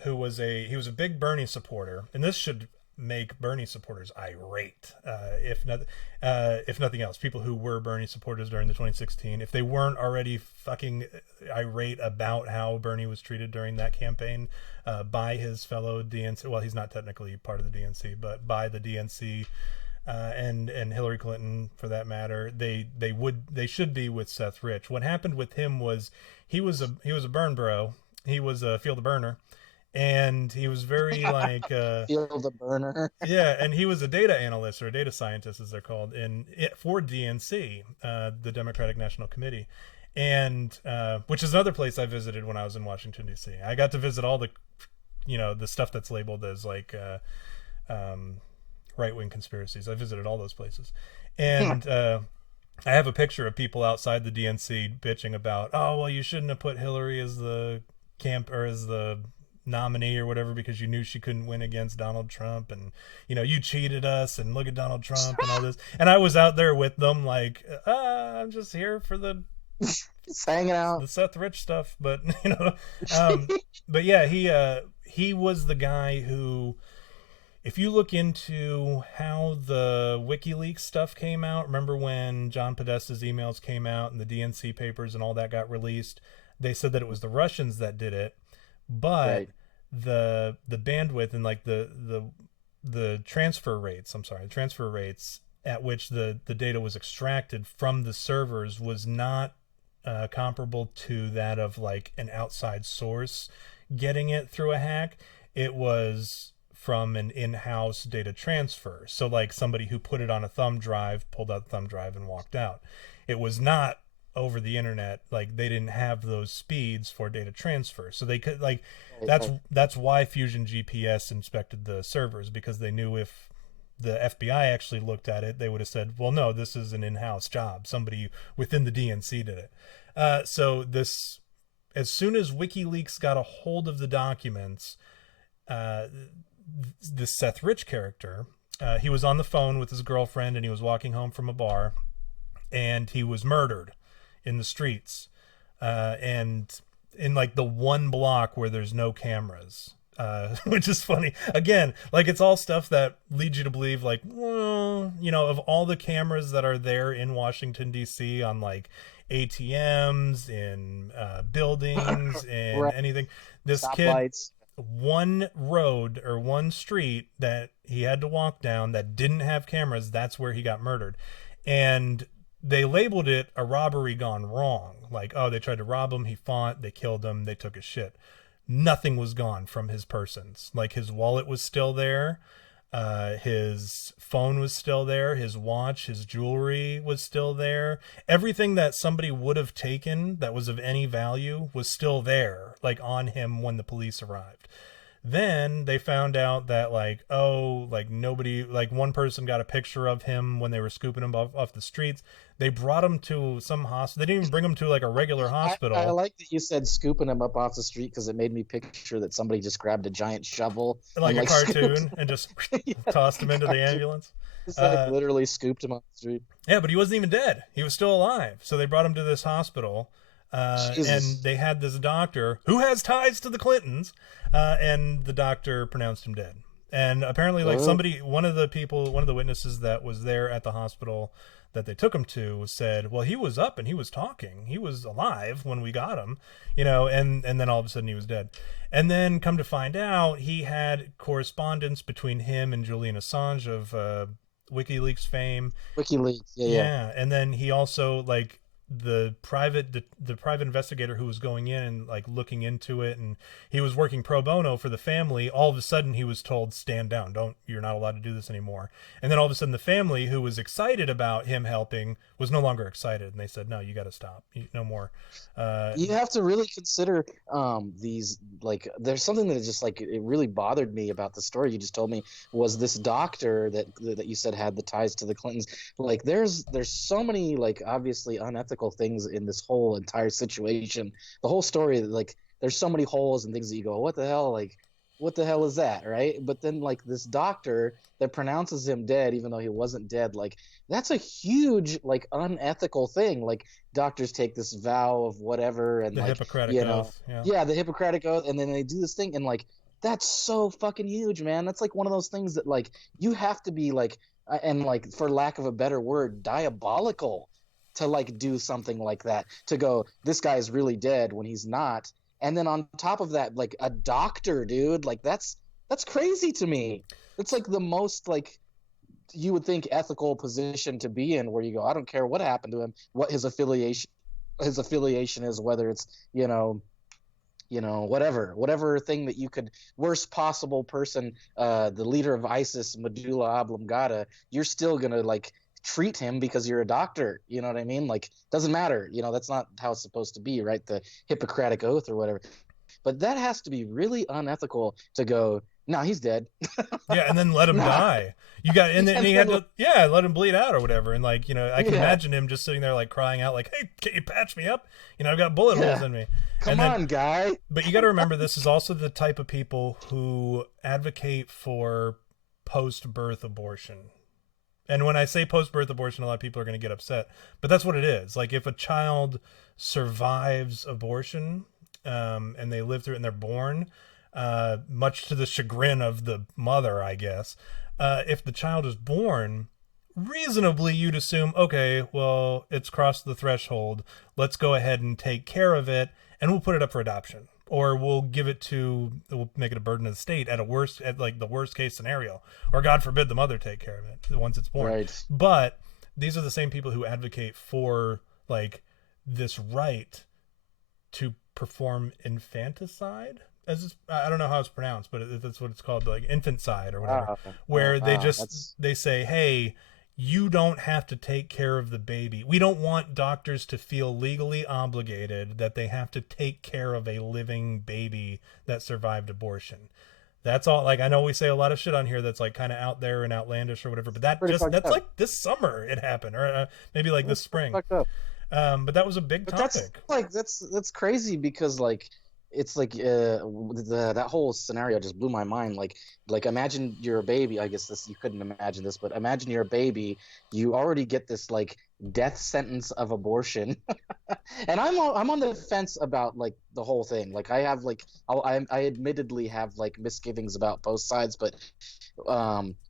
who was a big Bernie supporter, and this should make Bernie supporters irate, if nothing else. People who were Bernie supporters during the 2016, if they weren't already fucking irate about how Bernie was treated during that campaign by his fellow DNC. Well, he's not technically part of the DNC, but by the DNC. And Hillary Clinton, for that matter, they should be with Seth Rich. What happened with him was he was a burn bro. He was a feel the burner, and he was very like Feel the burner. yeah, and he was a data analyst or a data scientist, as they're called, for DNC, the Democratic National Committee, and which is another place I visited when I was in Washington D.C. I got to visit all the, the stuff that's labeled as like right wing conspiracies. I visited all those places, and I have a picture of people outside the DNC bitching about, oh well, you shouldn't have put Hillary as the camp or as the nominee or whatever because you knew she couldn't win against Donald Trump, and you cheated us, and look at Donald Trump and all this. And I was out there with them like, I'm just here for Just hanging out. the Seth Rich stuff, but um, but yeah, he was the guy who, if you look into how the WikiLeaks stuff came out, remember when John Podesta's emails came out and the DNC papers and all that got released? They said that it was the Russians that did it, but Right. the bandwidth and like the transfer rates, I'm sorry, the transfer rates at which the data was extracted from the servers was not comparable to that of like an outside source getting it through a hack. It was from an in-house data transfer. So like somebody who put it on a thumb drive, pulled out the thumb drive and walked out. It was not over the internet. Like they didn't have those speeds for data transfer. So they could like that's why Fusion GPS inspected the servers, because they knew if the FBI actually looked at it, they would have said, well, no, this is an in-house job. Somebody within the DNC did it. So this, as soon as WikiLeaks got a hold of the documents, this Seth Rich character He was on the phone with his girlfriend and he was walking home from a bar, and he was murdered in the streets, and in like the one block where there's no cameras. Which is funny. Again, like it's all stuff that leads you to believe, like, well, of all the cameras that are there in Washington D.C. on like ATMs, in buildings, in Right. anything, this kid, Stoplights. one road or one street that he had to walk down that didn't have cameras, that's where he got murdered. And they labeled it a robbery gone wrong. Like, oh, they tried to rob him, he fought, they killed him, they took his shit. Nothing was gone from his persons. Like his wallet was still there, his phone was still there, his watch, his jewelry was still there. Everything that somebody would have taken that was of any value was still there, like on him when the police arrived. Then they found out that, like, oh, like nobody, like one person got a picture of him when they were scooping him off the streets. They brought him to some hospital. They didn't even bring him to like a regular I hospital, like that you said scooping him up off the street because it made me picture that somebody just grabbed a giant shovel like and a like scooped cartoon, and just him. Yeah, tossed him like into the cartoon. ambulance. Just like Uh, literally scooped him off the street. yeah, but he wasn't even dead. He was still alive. So they brought him to this hospital, and Jesus. they had this doctor who has ties to the Clintons, and the doctor pronounced him dead. And apparently, like Oh, somebody, one of the witnesses that was there at the hospital that they took him to said, "Well, he was up and he was talking. He was alive when we got him, and then all of a sudden he was dead." And then come to find out, he had correspondence between him and Julian Assange of WikiLeaks fame. WikiLeaks. Yeah, yeah. Yeah, and then he also, like, the private investigator who was going in and like looking into it, and he was working pro bono for the family. All of a sudden he was told, stand down, don't, you're not allowed to do this anymore. And then all of a sudden the family, who was excited about him helping, was no longer excited, and they said, no, you got to stop, no more. uh You have to really consider these, like there's something that just like it really bothered me about the story you just told me was this doctor that you said had the ties to the Clintons. Like there's so many like obviously unethical things in this whole entire situation. The whole story, like there's so many holes and things that you go, what the hell, like what the hell is that, right? But then like this doctor that pronounces him dead even though he wasn't dead, like that's a huge like unethical thing. Like doctors take this vow of whatever and the like Hippocratic you know Oath, yeah. yeah, the Hippocratic Oath, and then they do this thing and like that's so fucking huge, man. That's like one of those things that like you have to be like and like for lack of a better word, diabolical to like do something like that, to go this guy's really dead when he's not. And then on top of that, like a doctor, dude, like that's crazy to me. It's like the most like you would think ethical position to be in, where you go, I don't care what happened to him, what his affiliation is, whether it's whatever thing that you could, worst possible person, the leader of ISIS, medulla oblongata, you're still gonna like treat him because you're a doctor. You know what I mean? Like doesn't matter. That's not how it's supposed to be, right? The Hippocratic Oath or whatever. But that has to be really unethical to go, no, he's dead. Yeah, and then let him Nah. die. You got, and then And he then, had to, yeah, let him bleed out or whatever. And like, I can yeah, imagine him just sitting there like crying out, like, "Hey, can you patch me up? I've got bullet holes yeah. in me." And Come then, on, guy. but you got to remember, this is also the type of people who advocate for post-birth abortion. And when I say post-birth abortion, a lot of people are going to get upset, but that's what it is. Like if a child survives abortion, and they live through it and they're born, much to the chagrin of the mother, I guess. If the child is born, reasonably you'd assume, okay, well, it's crossed the threshold. Let's go ahead and take care of it, and we'll put it up for adoption, or we'll make it a burden of the state at like the worst case scenario, or God forbid the mother take care of it once it's born. Right. But these are the same people who advocate for like this right to perform infanticide, I don't know how it's pronounced, but that's what it's called, like infanticide or whatever, Wow. where That's they say, hey, you don't have to take care of the baby. We don't want doctors to feel legally obligated that they have to take care of a living baby that survived abortion. That's all. Like, I know we say a lot of shit on here that's like kind of out there and outlandish or whatever, but pretty fucked that's up. like this summer it happened, or maybe like this That's pretty spring. fucked up. But that was a big But that's topic. like that's crazy because like it's like that whole scenario just blew my mind. Like imagine you're a baby. I guess this you couldn't imagine this, but imagine you're a baby. You already get this like death sentence of abortion, and I'm on the fence about like the whole thing. Like I have like I admittedly have like misgivings about both sides, but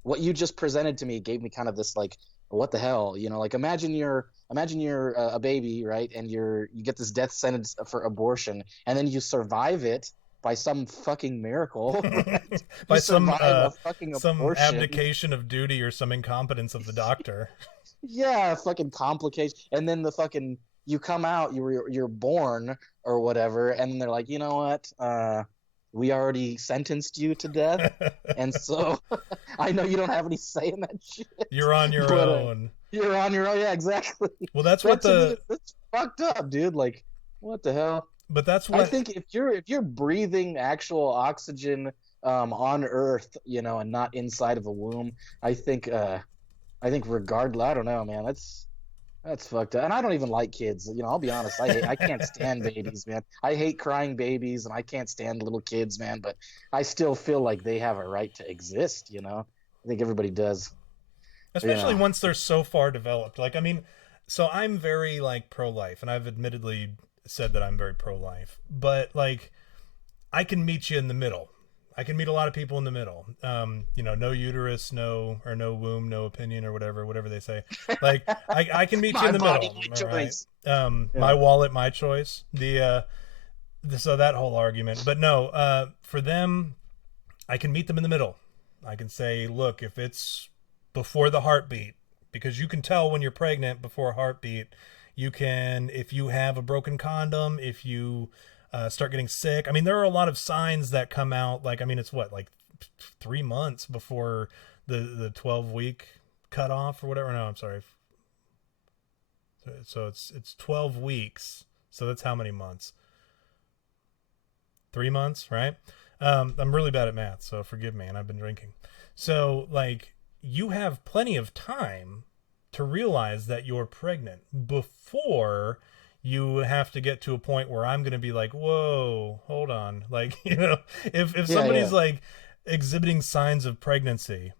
what you just presented to me gave me kind of this like what the hell, you know, like imagine you're a baby, right, and you get this death sentence for abortion, and then you survive it by some fucking miracle, right? You By some survive a fucking some abortion. abdication of duty or some incompetence of the doctor. Yeah, fucking complication. And then the fucking you come out, you're born or whatever, and they're like, you know what? We already sentenced you to death, and so I know you don't have any say in that shit, You're on your but own. you're on your own. Yeah, exactly. Well, that's what That to me, the that's fucked up, dude. Like, what the hell? but that's I what think if you're breathing actual oxygen on Earth, you know, and not inside of a womb, I think I think regardless, I don't know, man. That's fucked up. And I don't even like kids. You know, I'll be honest. I can't stand babies, man. I hate crying babies, and I can't stand little kids, man. But I still feel like they have a right to exist. You know, I think everybody does. You especially know, once they're so far developed. Like I mean, so I'm very like pro-life, and I've admittedly said that I'm very pro-life, but like I can meet you in the middle. I can meet a lot of people in the middle. You know, no uterus, no womb, no opinion, or whatever they say. Like I can meet you in my the body, middle. my All right. choice. My Yeah. wallet, my choice. So that whole argument, but no, for them, I can meet them in the middle. I can say, look, if it's before the heartbeat, because you can tell when you're pregnant before a heartbeat. You can, if you have a broken condom, if you start getting sick. I mean, there are a lot of signs that come out. Like, I mean, it's what, like 3 months before the 12-week cutoff or whatever. No, I'm sorry. So it's 12 weeks. So that's how many months? 3 months, right? I'm really bad at math, so forgive me, and I've been drinking. So, like, you have plenty of time to realize that you're pregnant before you have to get to a point where I'm going to be like, whoa, hold on. Like, you know, if Yeah, somebody's yeah. like exhibiting signs of pregnancy,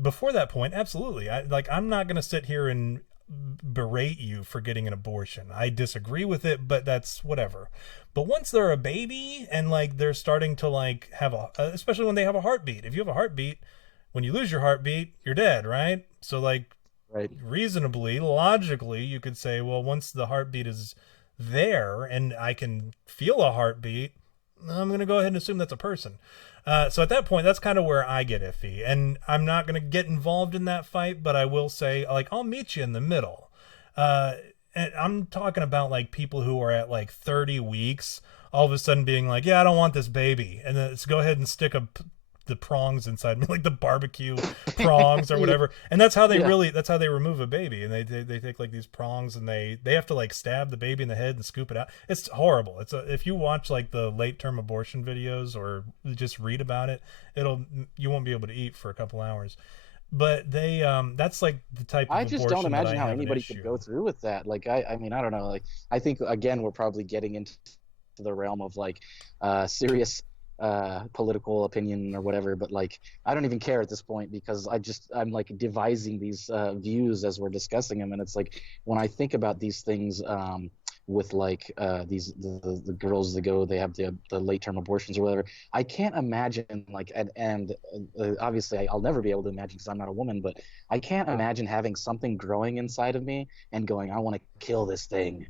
before that point, absolutely. I'm not going to sit here and berate you for getting an abortion. I disagree with it, but that's whatever. But once they're a baby and like they're starting to like have a, especially when they have a heartbeat. If you have a heartbeat, when you lose your heartbeat, you're dead, right? So like Right. reasonably, logically, you could say, well, once the heartbeat is there and I can feel a heartbeat, I'm going to go ahead and assume that's a person. So at that point, that's kind of where I get iffy. And I'm not going to get involved in that fight, but I will say, like, I'll meet you in the middle. Uh, and I'm talking about like people who are at like 30 weeks, all of a sudden being like, yeah, I don't want this baby. And then let's go ahead and stick the prongs inside me, like the barbecue prongs or Yeah. whatever. And Yeah. that's how they remove a baby. And they take like these prongs and they have to like stab the baby in the head and scoop it out. It's horrible. If you watch like the late term abortion videos or just read about it, you won't be able to eat for a couple hours. But that's like the type of I just don't abortion that imagine I how have an anybody could go issue. through with that. Like, I mean, I don't know. Like, I think again, we're probably getting into the realm of like serious political opinion or whatever. But like, I don't even care at this point because I'm like devising these views as we're discussing them, and it's like when I think about these things. With like the girls that go they have the late term abortions or whatever. I can't imagine like and obviously I'll never be able to imagine because I'm not a woman, but I can't imagine having something growing inside of me and going, I want to kill this thing.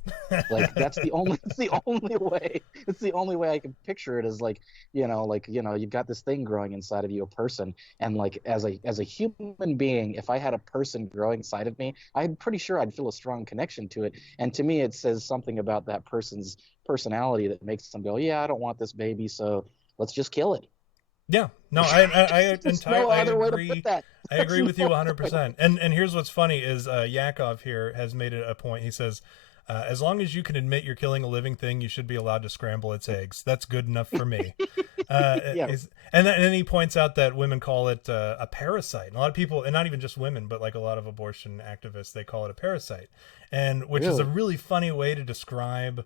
Like that's the only it's the only way it's the only way I can picture it is like you've got this thing growing inside of you, a person, and like as a human being, if I had a person growing inside of me, I'm pretty sure I'd feel a strong connection to it. And to me it says something about that person's personality that makes them go, yeah, I don't want this baby, so let's just kill it. Yeah, no, I There's no I other way to put agree. that. I There's agree no with you other way to 100%. And here's what's funny is Yakov here has made it a point. He says, as long as you can admit you're killing a living thing, you should be allowed to scramble its eggs. That's good enough for me. yeah, And then he points out that women call it a parasite. And a lot of people, and not even just women, but like a lot of abortion activists, they call it a parasite, and which is a really. really funny way to describe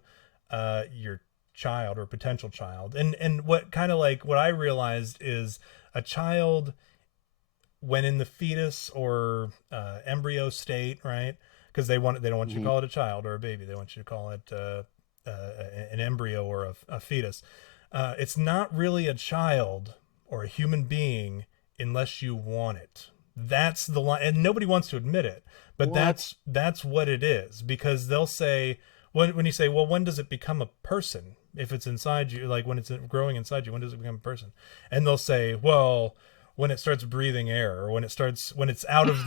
your child or potential child. And what kind of like what I realized is a child when in the fetus or embryo state, right? Because they don't want you to Hmm. call it a child or a baby. They want you to call it an embryo or a fetus. It's not really a child or a human being unless you want it. That's the line, and nobody wants to admit it, but What? that's what it is. Because they'll say when you say, well, when does it become a person? If it's inside you, like when it's growing inside you, when does it become a person? And they'll say, well, when it starts breathing air, or when it's out of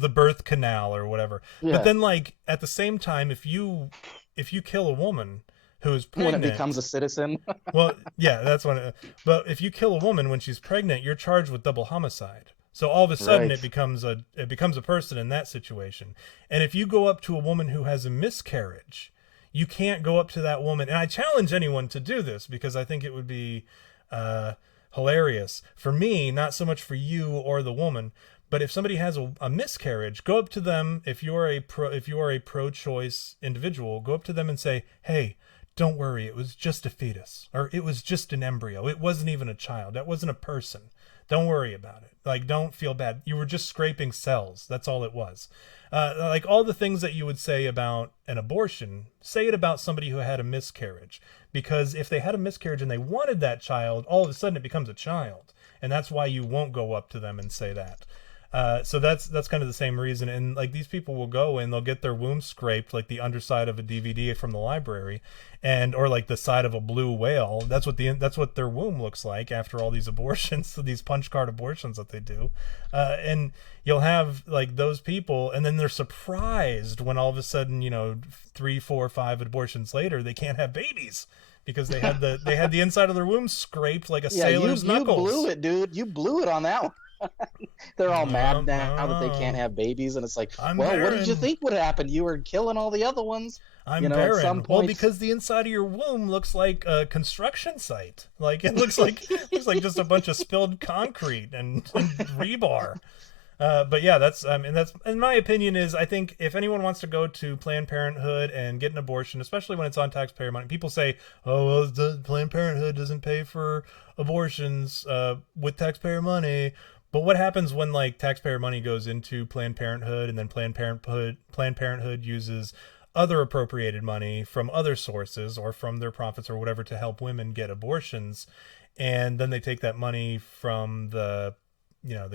the birth canal or whatever. But Yeah. then, like, at the same time, if you kill a woman who is When it becomes pregnant, a citizen. well, yeah, that's when but if you kill a woman when she's pregnant, you're charged with double homicide. So all of a sudden Right. it becomes a person in that situation. And if you go up to a woman who has a miscarriage, you can't go up to that woman. And I challenge anyone to do this because I think it would be uh, hilarious for me, not so much for you or the woman. But if somebody has a miscarriage, go up to them. If you are a pro-choice individual, go up to them and say, "Hey, don't worry, it was just a fetus, or it was just an embryo. It wasn't even a child. That wasn't a person. Don't worry about it. Like, don't feel bad. You were just scraping cells. That's all it was." Like all the things that you would say about an abortion, say it about somebody who had a miscarriage. Because if they had a miscarriage and they wanted that child, all of a sudden it becomes a child, and that's why you won't go up to them and say that. So that's kind of the same reason. And like these people will go and they'll get their womb scraped, like the underside of a DVD from the library, and or like the side of a blue whale. That's what their womb looks like after all these abortions, these punch card abortions that they do. And you'll have like those people, and then they're surprised when all of a sudden, 3, 4, 5 abortions later, they can't have babies because they had the inside of their womb scraped like a Yeah, sailor's you blew knuckles. it, dude. You blew it on that one. They're all mad now that they can't No, have babies, and it's like, I'm well, what did you barren. think would happen? You were killing all the other ones. I'm At some barren. Well, point. because the inside of your womb looks like a construction site. Like it looks like just a bunch of spilled concrete and rebar. But yeah, that's in my opinion is I think if anyone wants to go to Planned Parenthood and get an abortion, especially when it's on taxpayer money, people say, "Oh, well, the Planned Parenthood doesn't pay for abortions with taxpayer money." But what happens when like taxpayer money goes into Planned Parenthood and then Planned Parenthood uses other appropriated money from other sources or from their profits or whatever to help women get abortions, and then they take that money from the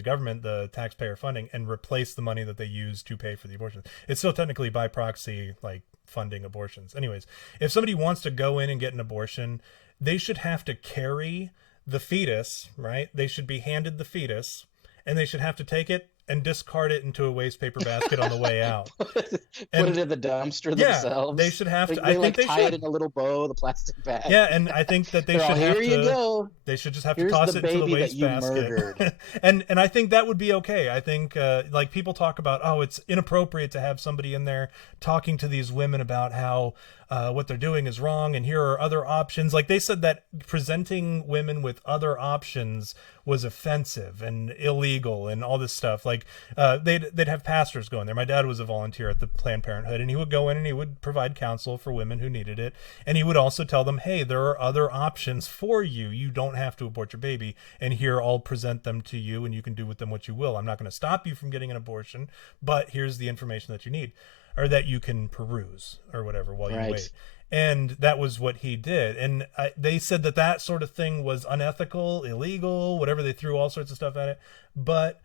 government, the taxpayer funding, and replace the money that they use to pay for the abortion. It's still technically by proxy, like funding abortions. Anyways, if somebody wants to go in and get an abortion, they should have to carry the fetus, right? They should be handed the fetus, and they should have to take it and discard it into a waste paper basket on the way out. Put it And in the dumpster yeah, they themselves. should have They, to. I they think like they tie it in should. a little bow, the plastic bag. Yeah, and I think that they They're all, should here have you to. go. They should just have to Here's the toss it into the baby that waste you basket, murdered. and I think that would be okay. I think like people talk about, oh, it's inappropriate to have somebody in there talking to these women about how what they're doing is wrong, and here are other options. Like they said that presenting women with other options was offensive and illegal and all this stuff. Like they'd have pastors go in there. My dad was a volunteer at the Planned Parenthood, and he would go in and he would provide counsel for women who needed it, and he would also tell them, hey, there are other options for you. You don't have to abort your baby, and here I'll present them to you, and you can do with them what you will. I'm not going to stop you from getting an abortion, but here's the information that you need or that you can peruse or whatever while you Right. wait. And that was what he did. And they said that sort of thing was unethical, illegal, whatever. They threw all sorts of stuff at it. But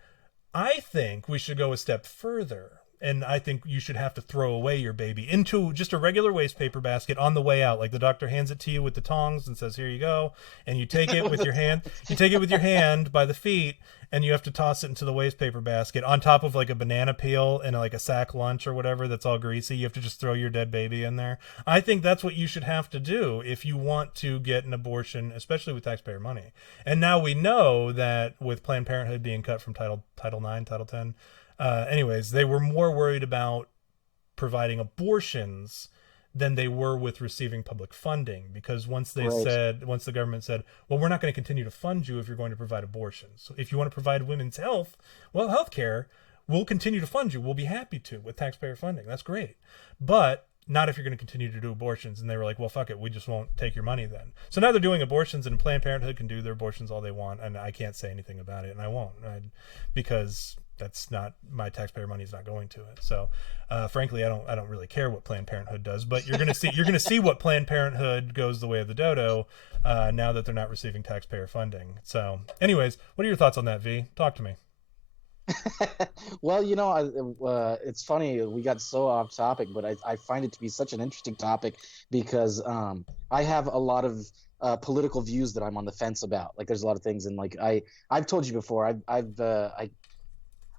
I think we should go a step further. And I think you should have to throw away your baby into just a regular waste paper basket on the way out. Like the doctor hands it to you with the tongs and says, here you go. And you take it with your hand. You take it with your hand by the feet, and you have to toss it into the waste paper basket on top of like a banana peel and like a sack lunch or whatever that's all greasy. You have to just throw your dead baby in there. I think that's what you should have to do if you want to get an abortion, especially with taxpayer money. And now we know that with Planned Parenthood being cut from Title 9, Title 10, anyways, they were more worried about providing abortions than they were with receiving public funding, because once Right. the government said, well, we're not going to continue to fund you if you're going to provide abortions. So if you want to provide women's health, well, healthcare, we'll continue to fund you. We'll be happy to with taxpayer funding. That's great. But not if you're going to continue to do abortions. And they were like, well, fuck it, we just won't take your money then. So now they're doing abortions, and Planned Parenthood can do their abortions all they want, and I can't say anything about it, and I won't, because that's not, my taxpayer money is not going to it. So frankly, I don't really care what Planned Parenthood does, but you're gonna see what Planned Parenthood goes the way of the dodo now that they're not receiving taxpayer funding. So anyways, what are your thoughts on that, V? Talk to me. Well, it's funny we got so off topic, but I find it to be such an interesting topic because I have a lot of political views that I'm on the fence about. Like, there's a lot of things, and like I've told you before,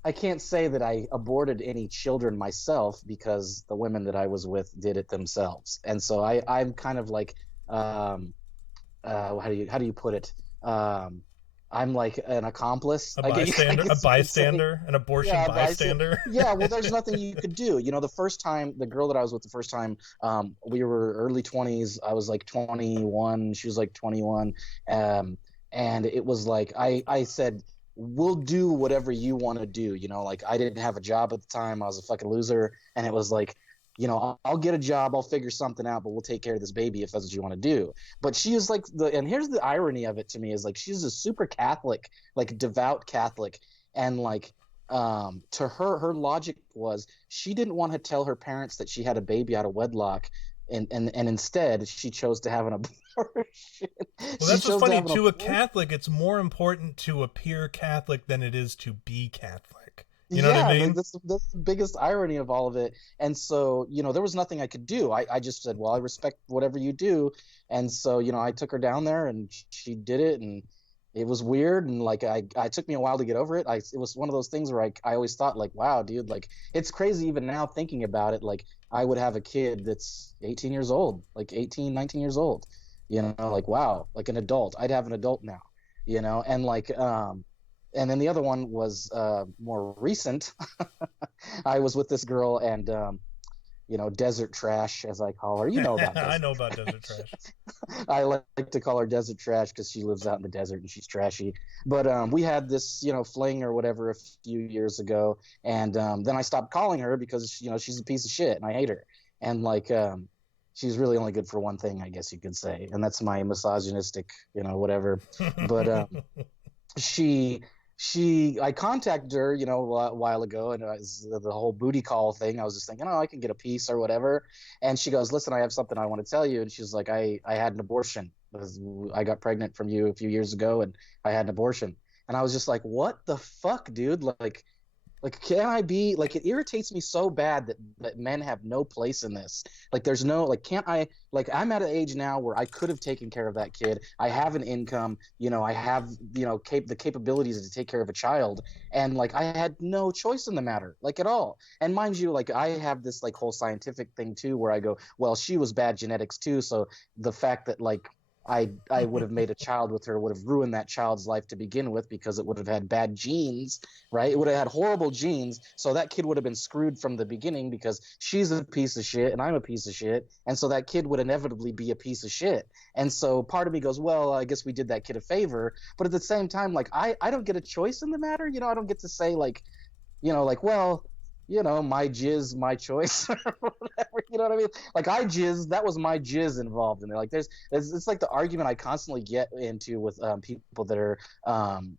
I can't say that I aborted any children myself because the women that I was with did it themselves, and so I'm kind of like how do you put it? I'm like an accomplice. A I bystander, a guess you could say. bystander, an abortion Yeah, bystander. yeah. Well, there's nothing you could do. The first time, the girl that I was with the first time, we were early 20s. I was like 21. She was like 21. And it was like I said, we'll do whatever you want to do. Like, I didn't have a job at the time. I was a fucking loser, and it was like, I'll get a job, I'll figure something out, but we'll take care of this baby if that's what you want to do. But she is like and here's the irony of it to me is like, she's a super Catholic, like devout Catholic, and like to her logic was she didn't want to tell her parents that she had a baby out of wedlock, and instead she chose to have an abortion. Well, She that's what's chose to funny. have an To a abortion. Catholic, it's more important to appear Catholic than it is to be Catholic. You know what I Yeah, mean? that's the biggest irony of all of it. And so, there was nothing I could do. I just said, well, I respect whatever you do. And so, I took her down there and she did it, and it was weird. And like, I took me a while to get over it. It was one of those things where I always thought like, wow, dude, like, it's crazy even now thinking about it. Like, I would have a kid that's 18 years old, like 18, 19 years old, like, wow, like an adult. I'd have an adult now, and like, and then the other one was more recent. I was with this girl, and desert trash, as I call her. You know about I desert. know about desert trash. I like to call her desert trash because she lives out in the desert and she's trashy. But we had this, fling or whatever a few years ago, and then I stopped calling her because she's a piece of shit and I hate her. And like, she's really only good for one thing, I guess you could say, and that's my misogynistic, whatever. But she I contacted her, a while ago, and it was the whole booty call thing. I was just thinking, oh, I can get a piece or whatever. And she goes, listen, I have something I want to tell you. And she's like, I had an abortion because I got pregnant from you a few years ago, and I had an abortion. And I was just like, what the fuck, dude? Like, can I be like, it irritates me so bad that men have no place in this. Like, there's no, like, can't I, like, I'm at an age now where I could have taken care of that kid. I have an income, I have, the capabilities to take care of a child. And like, I had no choice in the matter, like, at all. And mind you, like, I have this like whole scientific thing too, where I go, well, she was bad genetics too. So the fact that like, I would have made a child with her would have ruined that child's life to begin with because it would have had bad genes, right? It would have had horrible genes. So that kid would have been screwed from the beginning because she's a piece of shit and I'm a piece of shit. And so that kid would inevitably be a piece of shit. And so part of me goes, well, I guess we did that kid a favor. But at the same time, like, I don't get a choice in the matter. I don't get to say like, like, well, my jizz, my choice, or whatever. You know what I mean? Like, I jizz, that was my jizz involved in it. Like, it's like the argument I constantly get into with people that are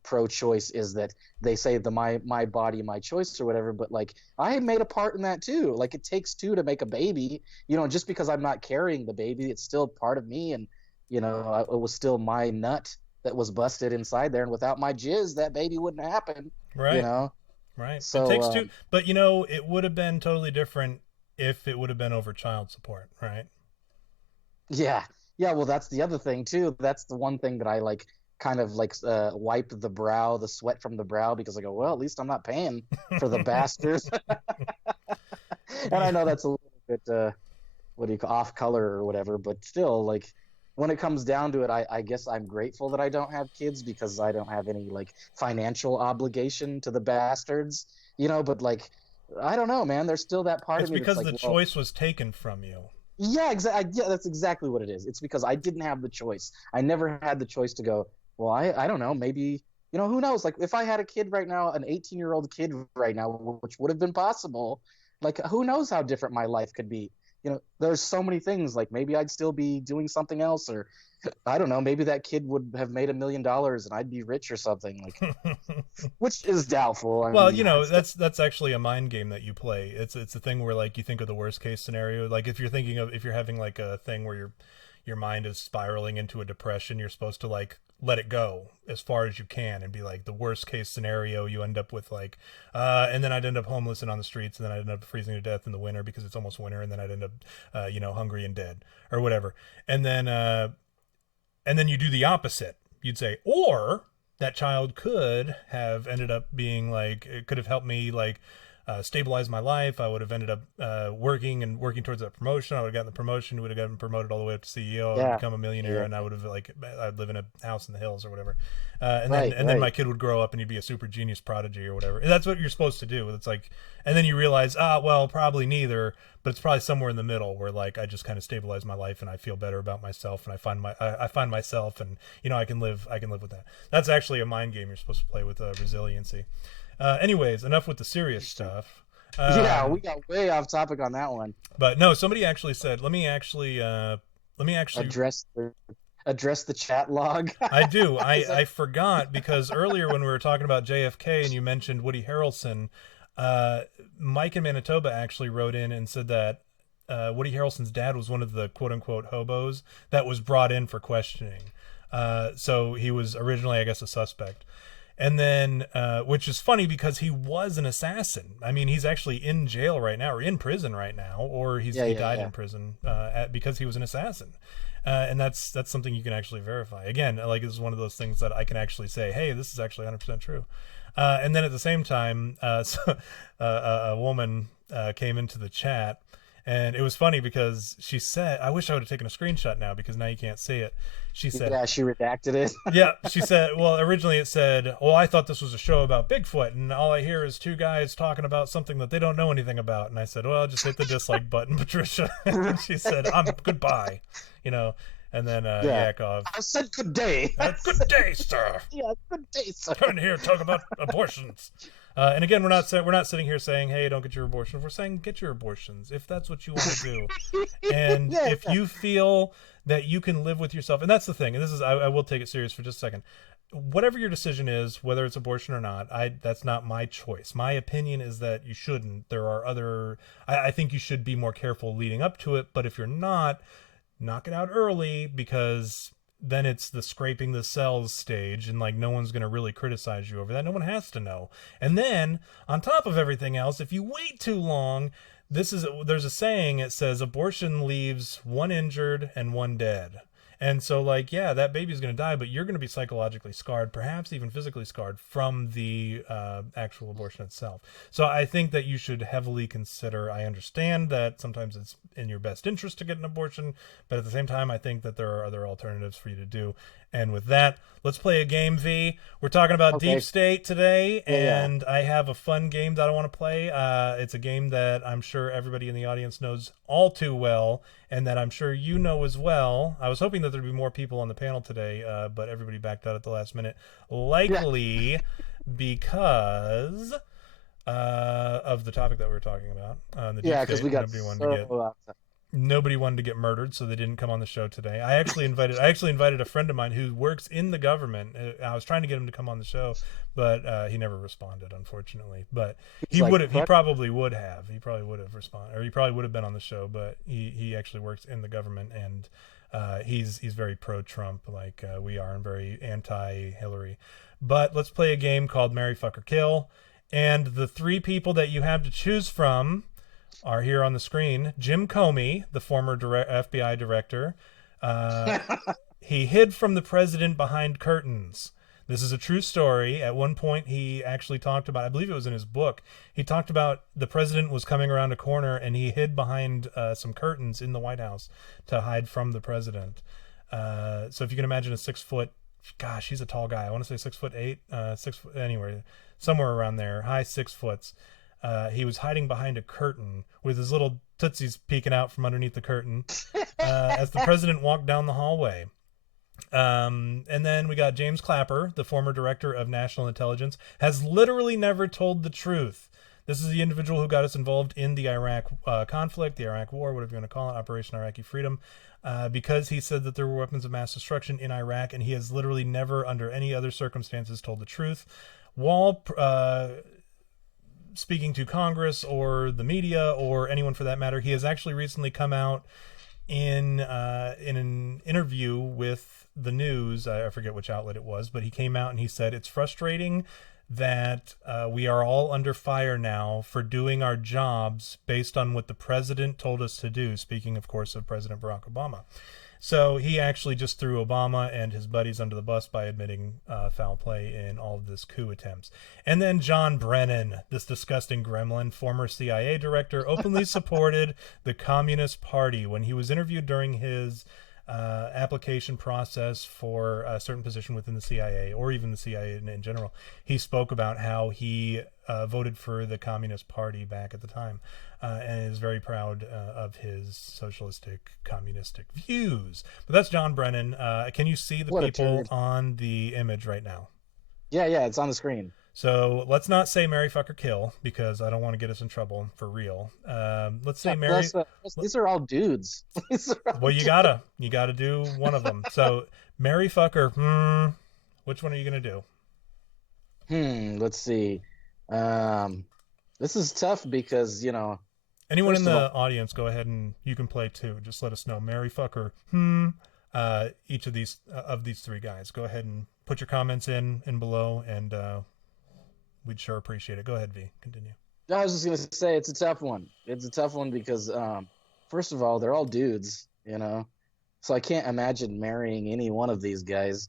pro-choice is that they say my body, my choice, or whatever. But like, I made a part in that too. Like, it takes two to make a baby. Just because I'm not carrying the baby, it's still part of me, and it was still my nut that was busted inside there. And without my jizz, that baby wouldn't happen. You Right. know. Right. It So takes two, but it would have been totally different if it would have been over child support, right? yeah, yeah. Well, that's the other thing too. That's the one thing that I like, kind of like wipe the sweat from the brow, because I go, well, at least I'm not paying for the bastards. And I Yeah. know that's a little bit what do you call, off color or whatever, but still, like, when it comes down to it, I guess I'm grateful that I don't have kids because I don't have any like financial obligation to the bastards. But like, I don't know, man. There's still that part It's of me that's because like, the well, choice was taken from you. yeah, exactly. Yeah, that's exactly what it is. It's because I didn't have the choice. I never had the choice to go, well, I don't know, maybe, who knows? Like, if I had a kid right now, an 18-year-old kid right now, which would have been possible, like, who knows how different my life could be. there's so many things. Like maybe I'd still be doing something else, or I don't know, maybe that kid would have made $1 million and I'd be rich or something. Like, which is doubtful. I Well, mean, it's that's actually a mind game that you play. It's a thing where like you think of the worst case scenario. Like if you're having like a thing where your mind is spiraling into a depression, you're supposed to like let it go as far as you can and be like the worst case scenario you end up with like and then I'd end up homeless and on the streets, and then I'd end up freezing to death in the winter because it's almost winter, and then I'd end up hungry and dead or whatever. And then you do the opposite. You'd say, or that child could have ended up being like, it could have helped me like stabilize my life. I would have ended up working towards that promotion. I would have gotten the promotion, would have gotten promoted all the way up to CEO. I would yeah, become a millionaire, yeah, and I would have like I'd live in a house in the hills or whatever. right, And then right. my kid would grow up and he'd be a super genius prodigy or whatever. And that's what you're supposed to do. It's like, and then you realize, well, probably neither, but it's probably somewhere in the middle where like I just kind of stabilize my life and I feel better about myself, and I find myself, and I can live with that. That's actually a mind game you're supposed to play with resiliency. Anyways, enough with the serious Interesting. stuff. Yeah, we Um, got way off topic on that one. but no, somebody actually said, let me actually. Address the address the chat log. I do. Is that I forgot because earlier when we were talking about JFK and you mentioned Woody Harrelson, uh, Mike in Manitoba actually wrote in and said that Woody Harrelson's dad was one of the quote unquote hobos that was brought in for questioning. So he was originally, I guess, a suspect. And then, which is funny because he was an assassin. I mean, he's actually in jail right now, or in prison right now, or yeah, he yeah, died yeah. in prison because he was an assassin. And that's something you can actually verify. Again, like this is one of those things that I can actually say, hey, this is actually 100% true. And then at the same time, a woman came into the chat, and it was funny because she said, I wish I would have taken a screenshot now because now you can't see it. She said, Yeah, she redacted it. yeah, she said, well, originally it said, well, I thought this was a show about Bigfoot, and all I hear is two guys talking about something that they don't know anything about. And I said, well, just hit the dislike button, Patricia. And she said, goodbye, you know, and then Yeah. Yakov, I said good day. good day, sir. Yeah, good day, sir. Come in here, talk about abortions. And again, we're not sitting here saying, hey, don't get your abortion. We're saying get your abortions if that's what you want to do. And Yeah, if yeah. you feel that you can live with yourself, and that's the thing, and this is, I will take it serious for just a second. Whatever your decision is, whether it's abortion or not, that's not my choice. My opinion is that you shouldn't. There are other, I think you should be more careful leading up to it, but if you're not, knock it out early, because then it's the scraping the cells stage, and like no one's going to really criticize you over that. No one has to know. And then on top of everything else, if you wait too long, there's a saying, it says abortion leaves one injured and one dead. And so, like, yeah, that baby's going to die, but you're going to be psychologically scarred, perhaps even physically scarred from the actual abortion itself. So I think that you should heavily consider. I understand that sometimes it's in your best interest to get an abortion, but at the same time, I think that there are other alternatives for you to do. And with that, let's play a game, V. We're talking about deep Okay. state today, Yeah, yeah. and I have a fun game that I want to play. It's a game that I'm sure everybody in the audience knows all too well, and that I'm sure you know as well. I was hoping that there'd be more people on the panel today, but everybody backed out at the last minute, Yeah. likely because of the topic that we were talking about, the deep Yeah, because state. we got so Nobody wanted to get murdered, so they didn't come on the show today. I actually invited a friend of mine who works in the government. I was trying to get him to come on the show, but he never responded, unfortunately. But he's like, he what? probably would have. He probably would have responded, or he probably would have been on the show. But he actually works in the government, and he's very pro-Trump, like we are, and very anti-Hillary. But let's play a game called Marry, Fuck, or Kill, and the three people that you have to choose from are here on the screen. Jim Comey, the former FBI director, uh, he hid from the president behind curtains. This is a true story. At one point, he actually talked about, I believe it was in his book, he talked about the president was coming around a corner and he hid behind some curtains in the White House to hide from the president. So if you can imagine a 6 foot, gosh, he's a tall guy. I want to say 6'8", 6 foot, anyway, somewhere around there, high 6 foot. He was hiding behind a curtain with his little tootsies peeking out from underneath the curtain as the president walked down the hallway. And then we got James Clapper, the former director of national intelligence, has literally never told the truth. This is the individual who got us involved in the Iraq conflict, the Iraq war, whatever you want to call it, Operation Iraqi Freedom, because he said that there were weapons of mass destruction in Iraq, and he has literally never, under any other circumstances, told the truth. While speaking to Congress or the media or anyone for that matter, he has actually recently come out in an interview with the news. I forget which outlet it was, but he came out and he said it's frustrating that we are all under fire now for doing our jobs based on what the president told us to do. Speaking, of course, of President Barack Obama. So he actually just threw Obama and his buddies under the bus by admitting foul play in all of this coup attempts. And then John Brennan, this disgusting gremlin, former CIA director, openly supported the Communist Party when he was interviewed during his application process for a certain position within the CIA, or even the CIA in general. He spoke about how he voted for the Communist Party back at the time, and is very proud of his socialistic, communistic views. But that's John Brennan. Can you see the people on the image right now? Yeah, it's on the screen. So let's not say Mary Fucker Kill, because I don't want to get us in trouble for real. Let's say Mary. These are all dudes. Well, you gotta do one of them. So Mary Fucker. Which one are you gonna do? Let's see. This is tough because anyone in the audience, go ahead and you can play too. Just let us know. Mary Fucker. Each of these three guys. Go ahead and put your comments in below, and we'd sure appreciate it. Go ahead, V. Continue. I was just going to say it's a tough one. It's a tough one because, first of all, they're all dudes, So I can't imagine marrying any one of these guys.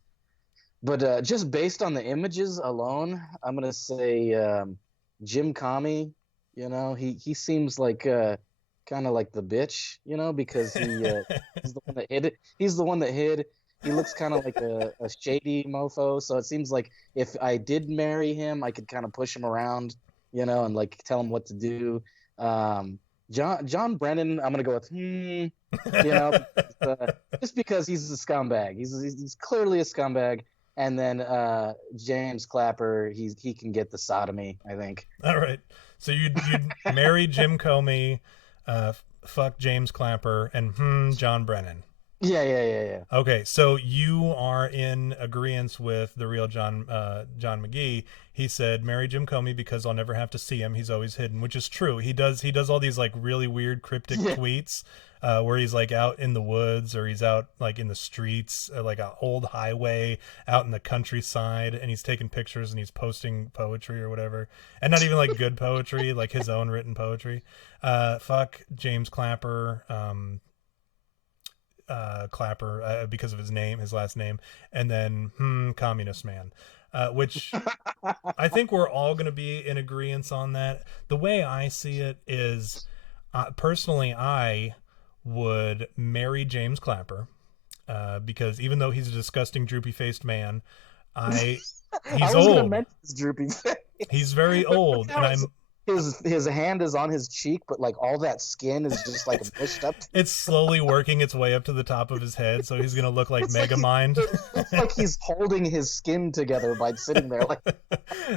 But just based on the images alone, I'm going to say Jim Comey. He seems like kind of like the bitch, because he's the one that hid it. He's the one that hid. He looks kind of like a shady mofo. So it seems like if I did marry him, I could kind of push him around, and like tell him what to do. John Brennan, I'm gonna go with just because he's a scumbag. He's clearly a scumbag. And then James Clapper, he can get the sodomy, I think. All right. So you'd marry Jim Comey, fuck James Clapper, and John Brennan. Yeah. Okay, so you are in agreement with the real John McGee. He said, marry Jim Comey because I'll never have to see him. He's always hidden, which is true. He does all these like really weird cryptic tweets where he's like out in the woods, or he's out like in the streets, like an old highway out in the countryside, and he's taking pictures and he's posting poetry or whatever. And not even like good poetry, like his own written poetry. Fuck James Clapper. Clapper because of his last name, and then communist man, which I think we're all going to be in agreement on that. The way I see it is, personally, I would marry James Clapper because even though he's a disgusting droopy-faced man, he's old. Droopy face. He's very old, and I'm. His hand is on his cheek, but like all that skin is just like pushed up. It's slowly working its way up to the top of his head, so he's gonna look like Megamind. It's like he's holding his skin together by sitting there. Like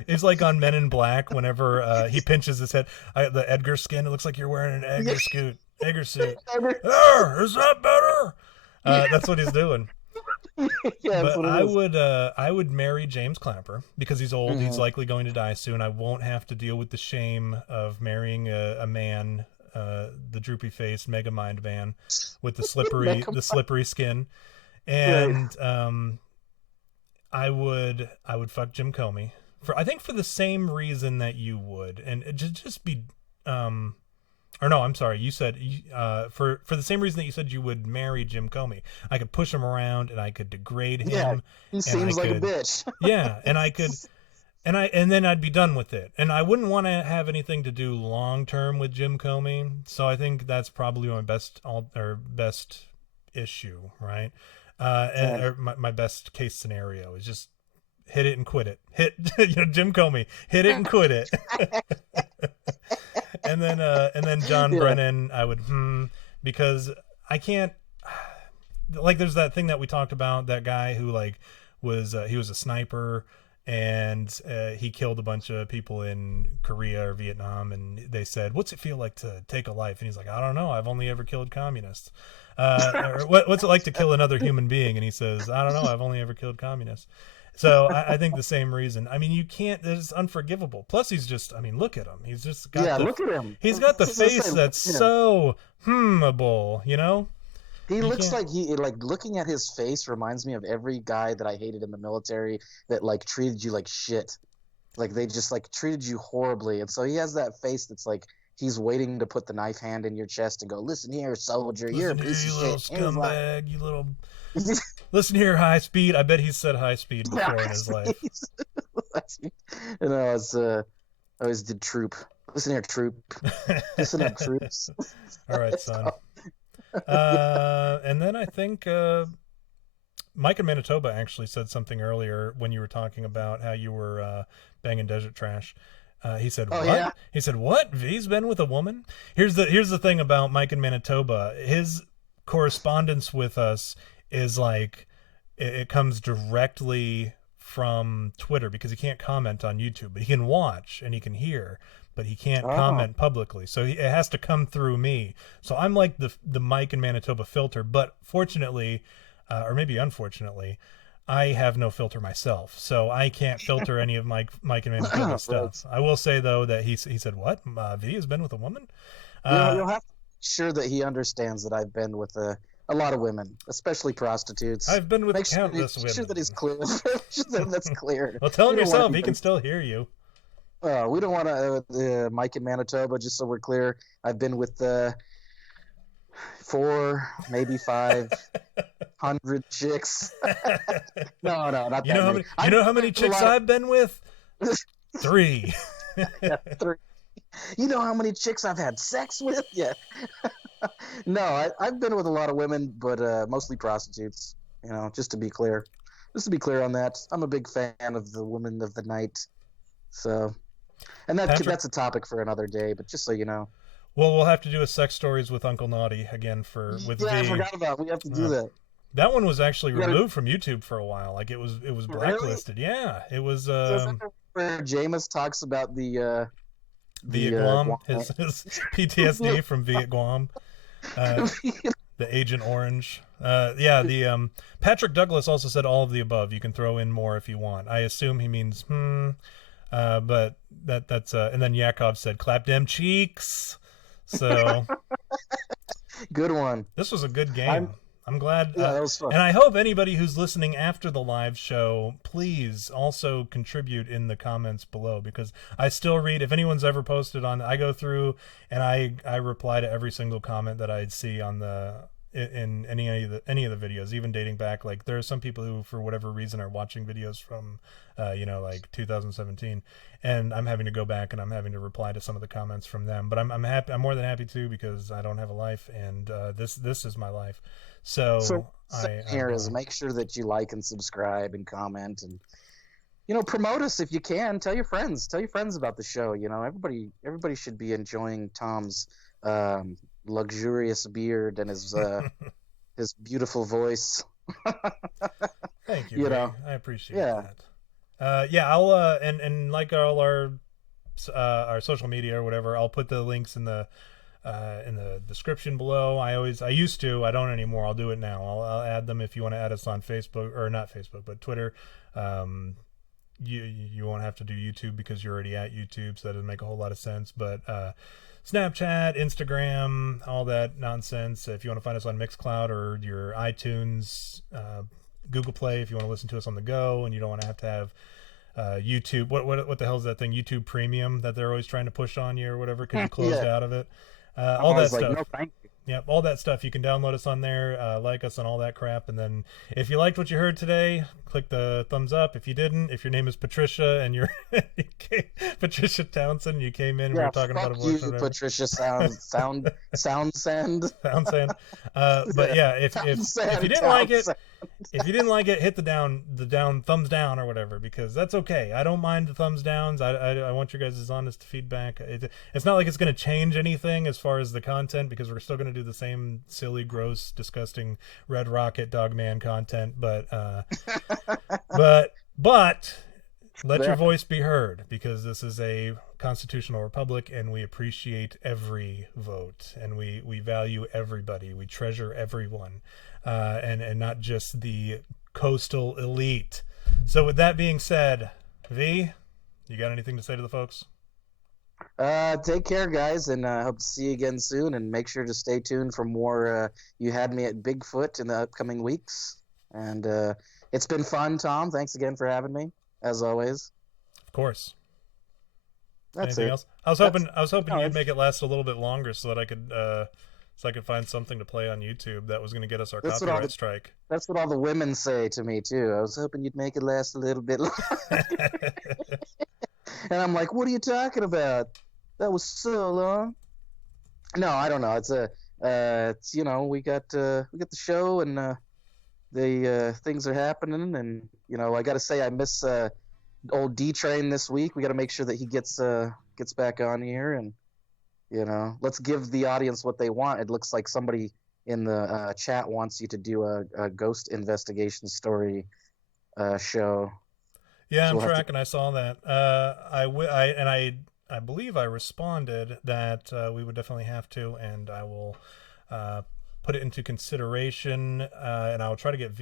he's like on Men in Black. Whenever he pinches his head, the Edgar skin. It looks like you're wearing an Edgar suit. Is that better? That's what he's doing. But I would marry James Clapper because he's old. He's likely going to die soon. I won't have to deal with the shame of marrying a man, the droopy faced Megamind man with the slippery skin. And I would fuck Jim Comey for the same reason that you would, and just be or no, I'm sorry. You said for the same reason that you said you would marry Jim Comey. I could push him around and I could degrade him. Yeah, he seems like a bitch. Yeah, and I could, and then I'd be done with it. And I wouldn't want to have anything to do long term with Jim Comey. So I think that's probably my best issue, right? Or my best case scenario is just hit it and quit it. Jim Comey, hit it and quit it. And then John Brennan, I would because I can't, like, there's that thing that we talked about, that guy who like was he was a sniper and he killed a bunch of people in Korea or Vietnam, and they said, "What's it feel like to take a life?" And he's like, "I don't know. I've only ever killed communists." Or what's it like to kill another human being? And he says, "I don't know. I've only ever killed communists." So I think the same reason. I mean, you can't. It's unforgivable. Plus, he's just. I mean, look at him. He's just got Yeah, the. look at him. He's got the As I face say, that's so able. You know. he You looks can't. like looking at his face reminds me of every guy that I hated in the military that like treated you like shit. Like they just like treated you horribly. And so he has that face that's like he's waiting to put the knife hand in your chest and go, "Listen here, soldier, you're a Listen here, piece of you little shit. Here's my scumbag. You little. Listen here, high speed. I bet he's said high speed before in his life. you know, I always did troop. Listen here, troop. Listen up, troops. All right, son. And then I think Mike in Manitoba actually said something earlier when you were talking about how you were banging desert trash. He said, Oh "What?" yeah. He said, "What? V's been with a woman?" Here's the thing about Mike in Manitoba. His correspondence with us is like it comes directly from Twitter because he can't comment on YouTube, but he can watch and he can hear, but he can't Oh. comment publicly. So it has to come through me. So I'm like the Mike in Manitoba filter, but fortunately, or maybe unfortunately, I have no filter myself, so I can't filter any of Mike and Manitoba Right. stuff. I will say though that he said, "What? V has been with a woman?" You'll Uh, you'll have to make sure that he understands that I've been with a lot of women, especially prostitutes. I've been with countless Make sure that he's women. clear. Make sure that that's clear. Well, tell We him don't want yourself. He can anything. still hear you. We don't want to. Mike in Manitoba. Just so we're clear, I've been with four, maybe 500 chicks. No, no, not You that know how many. many? You I've know how been many with a chicks lot I've been with? of. 3. Yeah, three. You know how many chicks I've had sex with? Yeah. No, I've been with a lot of women, but mostly prostitutes. You know, just to be clear on that. I'm a big fan of the woman of the night. So, and Patrick. that's a topic for another day. But just so you know, Well, we'll have to do a sex stories with Uncle Naughty again for with yeah, I V. forgot about. We have to do Uh, that. that one was actually We gotta removed from YouTube for a while. Like it was really. blacklisted. Yeah, it was Is that where Jameis talks about Viet Guam? Guam. His PTSD from Viet Guam. Uh, the Agent Orange. Yeah, the Patrick Douglas also said all of the above. You can throw in more if you want. I assume he means but that's and then Yakov said clap them cheeks. So Good one. this was a good I'm game. I'm glad, Yeah, that was fun. and I hope anybody who's listening after the live show, please also contribute in the comments below because I still read. If anyone's ever posted on, I go through and I reply to every single comment that I'd see on the in any of the videos, even dating back. Like there are some people who, for whatever reason, are watching videos from, like 2017, and I'm having to go back and I'm having to reply to some of the comments from them. But I'm happy. I'm more than happy to because I don't have a life, and this is my life. So So I'm here is glad. make sure that you like and subscribe and comment and promote us if you can. Tell your friends. Tell your friends about the show. Everybody should be enjoying Tom's luxurious beard and his beautiful voice. Thank you, you V. know, I appreciate yeah, that. Yeah, I'll and like all our social media or whatever, I'll put the links in the description below. I used to. I don't anymore. I'll do it now. I'll add them if you want to add us on Facebook or not Facebook, but Twitter. Um, you won't have to do YouTube because you're already at YouTube, so that doesn't make a whole lot of sense. But Snapchat, Instagram, all that nonsense. If you want to find us on Mixcloud or your iTunes, Google Play, if you want to listen to us on the go, and you don't want to have YouTube. What the hell is that thing? YouTube Premium that they're always trying to push on you or whatever because you closed yeah. out of it. I'm All that always like, stuff. no, thank you. Yep, all that stuff. You can download us on there, like us and all that crap. And then if you liked what you heard today, click the thumbs up. If you didn't, if your name is Patricia and you're Patricia Townsend, you came in and we Yeah, were talking fuck about abortion or you, whatever. Patricia. Sound send. Sound sand. But Yeah, yeah, sound if you send. didn't like Sound it, send. if you didn't like it, hit the thumbs down or whatever, because that's okay. I don't mind the thumbs downs. I want your guys' honest feedback. It's not like it's going to change anything as far as the content because we're still going to do the same silly, gross, disgusting Red Rocket Dogman content. But Let your voice be heard, because this is a constitutional republic and we appreciate every vote, and we value everybody. We treasure everyone, and not just the coastal elite. So with that being said, V, you got anything to say to the folks? Take care, guys, and hope to see you again soon. And make sure to stay tuned for more. You had me at Bigfoot in the upcoming weeks, and it's been fun, Tom. Thanks again for having me, as always. Of course. That's Anything it. else? I was hoping No, you'd make it last a little bit longer so that I could find something to play on YouTube that was going to get us our That's copyright strike. That's what all the women say to me too. I was hoping you'd make it last a little bit longer. And I'm like, what are you talking about? That was so long. No, I don't know. It's we got the show, and the things are happening, and I got to say I miss old D Train this week. We got to make sure that he gets back on here, and let's give the audience what they want. It looks like somebody in the chat wants you to do a ghost investigation story show. Yeah, So I'm we'll have tracking. I saw that. I believe I responded that we would definitely have to, and I will put it into consideration, and I will try to get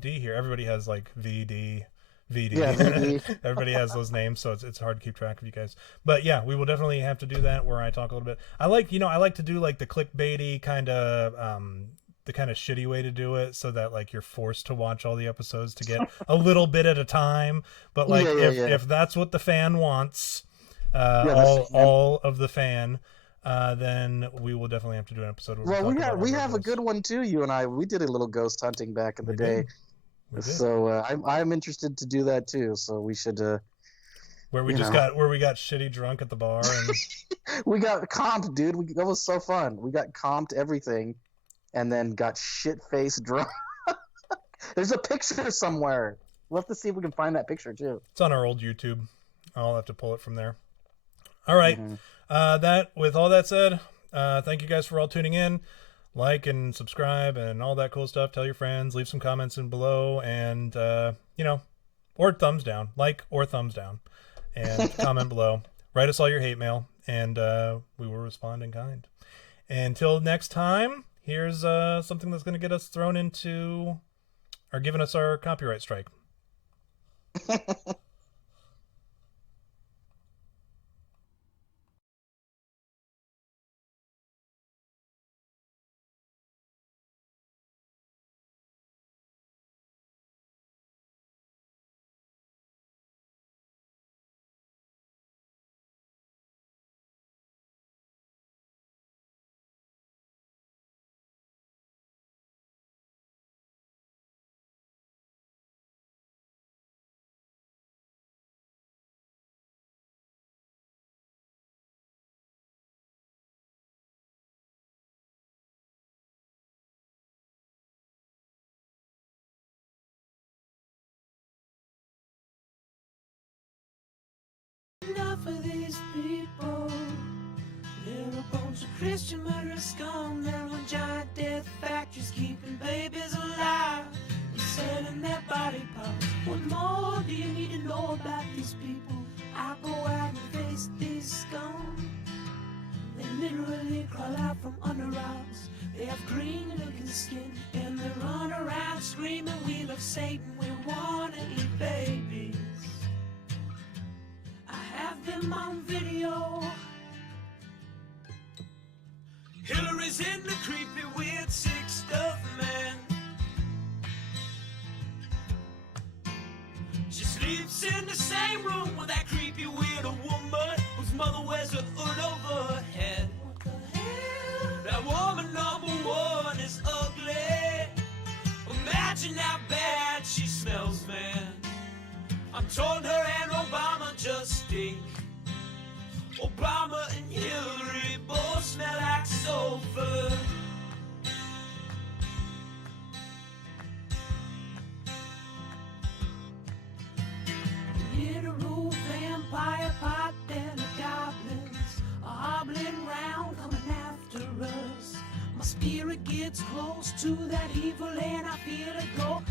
D here. Everybody has like VD. VD. Yeah, VD. Everybody has those names, so it's hard to keep track of you guys. But yeah, we will definitely have to do that where I talk a little bit. I like to do like the clickbaity kind of the kind of shitty way to do it, so that like you're forced to watch all the episodes to get a little bit at a time. But like if that's what the fan wants, all of the fan, then we will definitely have to do an episode. Where we have a good one too. You and I, we did a little ghost hunting back in the day. So I'm interested to do that too. So we should. Where we got shitty drunk at the bar and we got comped, dude. That was so fun. We got comped everything, and then got shit faced drunk. There's a picture somewhere. We'll have to see if we can find that picture too. It's on our old YouTube. I'll have to pull it from there. All right. With all that said, thank you guys for all tuning in. Like and subscribe and all that cool stuff. Tell your friends. Leave some comments in below, and or thumbs down. Like or thumbs down, and comment below. Write us all your hate mail, and we will respond in kind. Until next time, here's something that's going to get us thrown into, or giving us our copyright strike. Enough of these people. They're a bunch of Christian murderers, scum. They're on giant death factories, keeping babies alive and selling their body parts. What more do you need to know about these people? I go out and face these scum. They literally crawl out from under rocks. They have green looking skin, and they run around screaming, we love Satan, we wanna eat babies. I have them on video. Hillary's in the creepy, weird, sick stuff, man. She sleeps in the same room with that creepy, weird woman whose mother wears a hood over her head. What the hell? That woman number one is ugly. Imagine how bad she smells, man. I'm told her and Obama just stink. Obama and Hillary both smell like sulfur. Literal vampire pot belly goblins are hobbling round coming after us. My spirit gets close to that evil and I feel it go.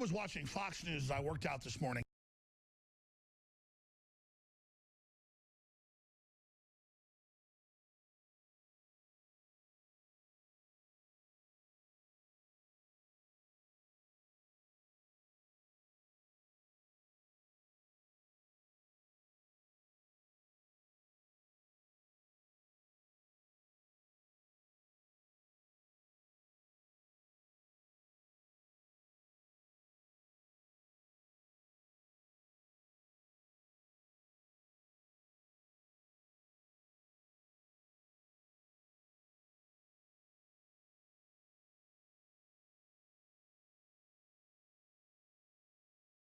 was watching Fox News as I worked out this morning.